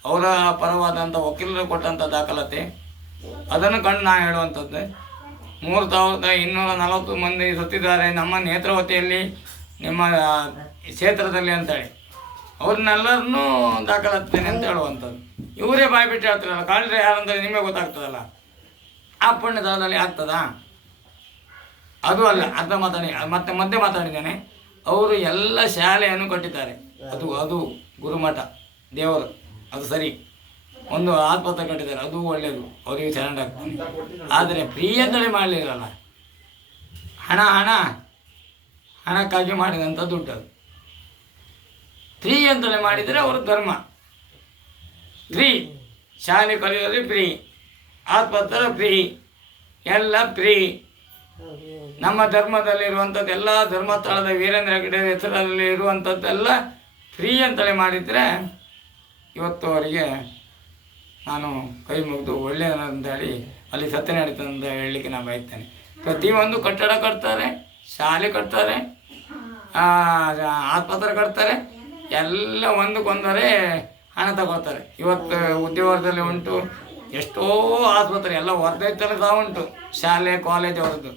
ಅವರ ಪರವಾದಂಥ ವಕೀಲರು ಕೊಟ್ಟಂಥ ದಾಖಲಾತಿ, ಅದನ್ನು ಕಂಡು ನಾನು ಹೇಳುವಂಥದ್ದು. 3,240 ಮಂದಿ ಸತ್ತಿದ್ದಾರೆ ನಮ್ಮ ನೇತ್ರಾವತಿಯಲ್ಲಿ, ನಿಮ್ಮ ಕ್ಷೇತ್ರದಲ್ಲಿ ಅಂತೇಳಿ, ಅವ್ರನ್ನೆಲ್ಲರನ್ನೂ ದಾಖಲಾಗ್ತೇನೆ ಅಂತ ಹೇಳುವಂಥದ್ದು. ಇವರೇ ಬಾಯಿ ಬಿಟ್ಟು ಹೇಳ್ತಾರಲ್ಲ, ಕಾಳಿದ್ರೆ ಯಾರಂತೇಳಿ ನಿಮಗೆ ಗೊತ್ತಾಗ್ತದಲ್ಲ. ಆ ಪುಣ್ಯದಲ್ಲಿ ಆಗ್ತದಾ? ಅದು ಅಲ್ಲ, ಅರ್ಧ ಮಧ್ಯೆ ಮಾತಾಡಿದ್ದೇನೆ. ಅವರು ಎಲ್ಲ ಶಾಲೆಯನ್ನು ಕಟ್ಟಿದ್ದಾರೆ. ಅದು ಗುರುಮಠ ದೇವರು, ಅದು ಸರಿ. ಒಂದು ಆಸ್ಪತ್ರೆ ಕಟ್ಟಿದ್ದಾರೆ, ಅದು ಒಳ್ಳೆಯದು, ಅವರಿಗೆ ಶರಣಾಗ್ತಾನೆ. ಆದರೆ ಫ್ರೀ ಅಂತೇಳಿ ಮಾಡಲಿಲ್ಲಲ್ಲ. ಹಣ ಹಣ ಹಣಕ್ಕಾಗಿ ಮಾಡಿದಂಥ ದುಡ್ಡು ಅದು. ಫ್ರೀ ಅಂತಲೇ ಮಾಡಿದರೆ ಅವರು ಧರ್ಮ. ಫ್ರೀ ಶಾಲೆ ಕಲಿಯೋದು ಫ್ರೀ, ಆಸ್ಪತ್ರೆ ಫ್ರೀ, ಎಲ್ಲ ಫ್ರೀ. ನಮ್ಮ ಧರ್ಮದಲ್ಲಿರುವಂಥದ್ದು ಎಲ್ಲ ಧರ್ಮಸ್ಥಳದ ವೀರೇಂದ್ರ ಹೆಗ್ಗಡೆ ಹೆಸರಲ್ಲಿ ಇರುವಂಥದ್ದೆಲ್ಲ ಫ್ರೀ ಅಂತಲೇ ಮಾಡಿದರೆ ಇವತ್ತು ಅವರಿಗೆ ನಾನು ಕೈ ಮುಗಿದು ಒಳ್ಳೆಯದಂತೇಳಿ ಅಲ್ಲಿ ಸತ್ಯ ನಡೀತದೆ ಅಂತ ಹೇಳಲಿಕ್ಕೆ ನಾನು ಬಯಸ್ತೇನೆ. ಪ್ರತಿಯೊಂದು ಕಟ್ಟಡ ಕಟ್ತಾರೆ, ಶಾಲೆ ಕಟ್ತಾರೆ, ಆಸ್ಪತ್ರೆ ಕಟ್ತಾರೆ, ಎಲ್ಲ ಒಂದಕ್ಕೊಂದರೆ ಹಣ ತಗೋತಾರೆ. ಇವತ್ತು ಉದ್ಯೋಗದಲ್ಲಿ ಉಂಟು ಎಷ್ಟೋ ಆಸ್ಪತ್ರೆ ಎಲ್ಲ ಹೊರದೈತಲ್ಲಿ ಸಹ ಉಂಟು, ಶಾಲೆ ಕಾಲೇಜ್ ಅವ್ರದ್ದು.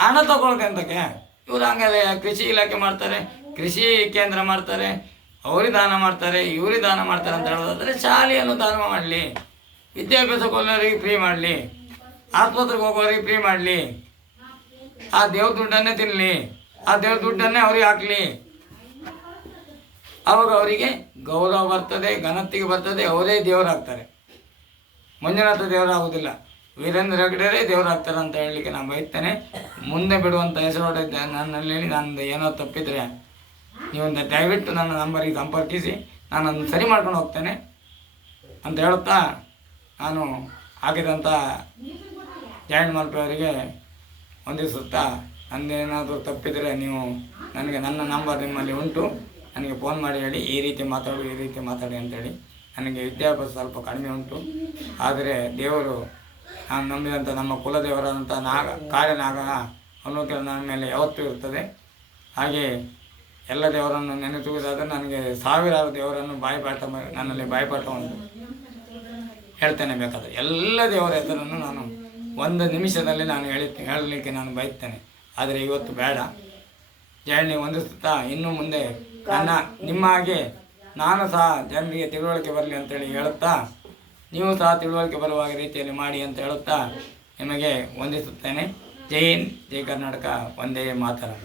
ಹಣ ತಗೊಳ್ದೆ ಅಂತಕ್ಕೆ ಇವ್ರು ಹಂಗೆ ಕೃಷಿ ಇಲಾಖೆ ಮಾಡ್ತಾರೆ, ಕೃಷಿ ಕೇಂದ್ರ ಮಾಡ್ತಾರೆ, ಅವ್ರಿಗೆ ದಾನ ಮಾಡ್ತಾರೆ, ಇವ್ರಿಗೆ ದಾನ ಮಾಡ್ತಾರೆ ಅಂತ ಹೇಳೋದಾದರೆ ಶಾಲೆಯನ್ನು ದಾನ ಮಾಡಲಿ, ವಿದ್ಯಾಭ್ಯಾಸಕ್ಕೆ ಹೋಗೋರಿಗೆ ಫ್ರೀ ಮಾಡಲಿ, ಆಸ್ಪತ್ರೆಗೆ ಹೋಗೋರಿಗೆ ಫ್ರೀ ಮಾಡಲಿ, ಆ ದೇವ್ರ ದುಡ್ಡನ್ನೇ ತಿನ್ನಲಿ, ಆ ದೇವ್ರ ದುಡ್ಡನ್ನೇ ಅವ್ರಿಗೆ ಹಾಕಲಿ. ಆವಾಗ ಅವರಿಗೆ ಗೌರವ ಬರ್ತದೆ, ಘನತೆಗೆ ಬರ್ತದೆ, ಅವರೇ ದೇವರಾಗ್ತಾರೆ. ಮಂಜುನಾಥ ದೇವರಾಗೋದಿಲ್ಲ, ವೀರೇಂದ್ರ ಹೆಗ್ಗಡೆಯೇ ದೇವರಾಗ್ತಾರೆ ಅಂತ ಹೇಳಲಿಕ್ಕೆ ನಾನು ಬಯಸ್ತೇನೆ. ಮುಂದೆ ಬಿಡುವಂಥ ಹೆಸರು ನನ್ನಲ್ಲಿ ನಂದು ಏನೋ ತಪ್ಪಿದರೆ ನೀವು ದಯವಿಟ್ಟು ನನ್ನ ನಂಬರಿಗೆ ಸಂಪರ್ಕಿಸಿ, ನಾನನ್ನು ಸರಿ ಮಾಡ್ಕೊಂಡು ಹೋಗ್ತೇನೆ ಅಂತ ಹೇಳುತ್ತಾ ನಾನು ಹಾಕಿದಂಥ ಜಾಯಿಂಟ್ ಮಲ್ಪೆ ಅವರಿಗೆ ಹೊಂದಿಸುತ್ತಾ, ನಂದೇನಾದರೂ ತಪ್ಪಿದರೆ ನೀವು ನನಗೆ ನನ್ನ ನಂಬರ್ ನಿಮ್ಮಲ್ಲಿ ಉಂಟು, ನನಗೆ ಫೋನ್ ಮಾಡಿ ಹೇಳಿ, ಈ ರೀತಿ ಮಾತಾಡಿ ಅಂತೇಳಿ. ನನಗೆ ವಿದ್ಯಾಭ್ಯಾಸ ಸ್ವಲ್ಪ ಕಡಿಮೆ ಉಂಟು, ಆದರೆ ದೇವರು ನಾನು ನಂಬಿದಂಥ ನಮ್ಮ ಕುಲದೇವರಾದಂಥ ಕಾಳಿನಾಗ ಅನ್ನೋಕೆ ನನ್ನ ಮೇಲೆ ಯಾವತ್ತೂ ಇರ್ತದೆ. ಹಾಗೆ ಎಲ್ಲ ದೇವರನ್ನು ನೆನೆಸುವುದಾದರೆ ನನಗೆ ಸಾವಿರಾರು ದೇವರನ್ನು ನನ್ನಲ್ಲಿ ಬಾಯಿಪಾಠ ಉಂಟು, ಹೇಳ್ತೇನೆ. ಬೇಕಾದರೆ ಎಲ್ಲ ದೇವರ ಹೆಸರನ್ನು ನಾನು ಒಂದು ನಿಮಿಷದಲ್ಲಿ ನಾನು ಹೇಳಲಿಕ್ಕೆ ನಾನು ಬಯಸ್ತೇನೆ. ಆದರೆ ಇವತ್ತು ಬೇಡ. ಜಯಣ್ಣಿಗೆ ಹೊಂದಿಸುತ್ತಾ ಇನ್ನು ಮುಂದೆ ನಿಮ್ಮ ಹಾಗೆ ನಾನು ಸಹ ಜನರಿಗೆ ತಿಳುವಳಿಕೆ ಬರಲಿ ಅಂತೇಳಿ ಹೇಳುತ್ತಾ, ನೀವು ಸಹ ತಿಳುವಳಿಕೆ ಬರುವ ರೀತಿಯಲ್ಲಿ ಮಾಡಿ ಅಂತ ಹೇಳುತ್ತಾ ನಿಮಗೆ ವಂದಿಸುತ್ತೇನೆ. ಜೈ ಹಿಂದ್, ಜೈ ಕರ್ನಾಟಕ, ಒಂದೇ ಮಾತರಂ.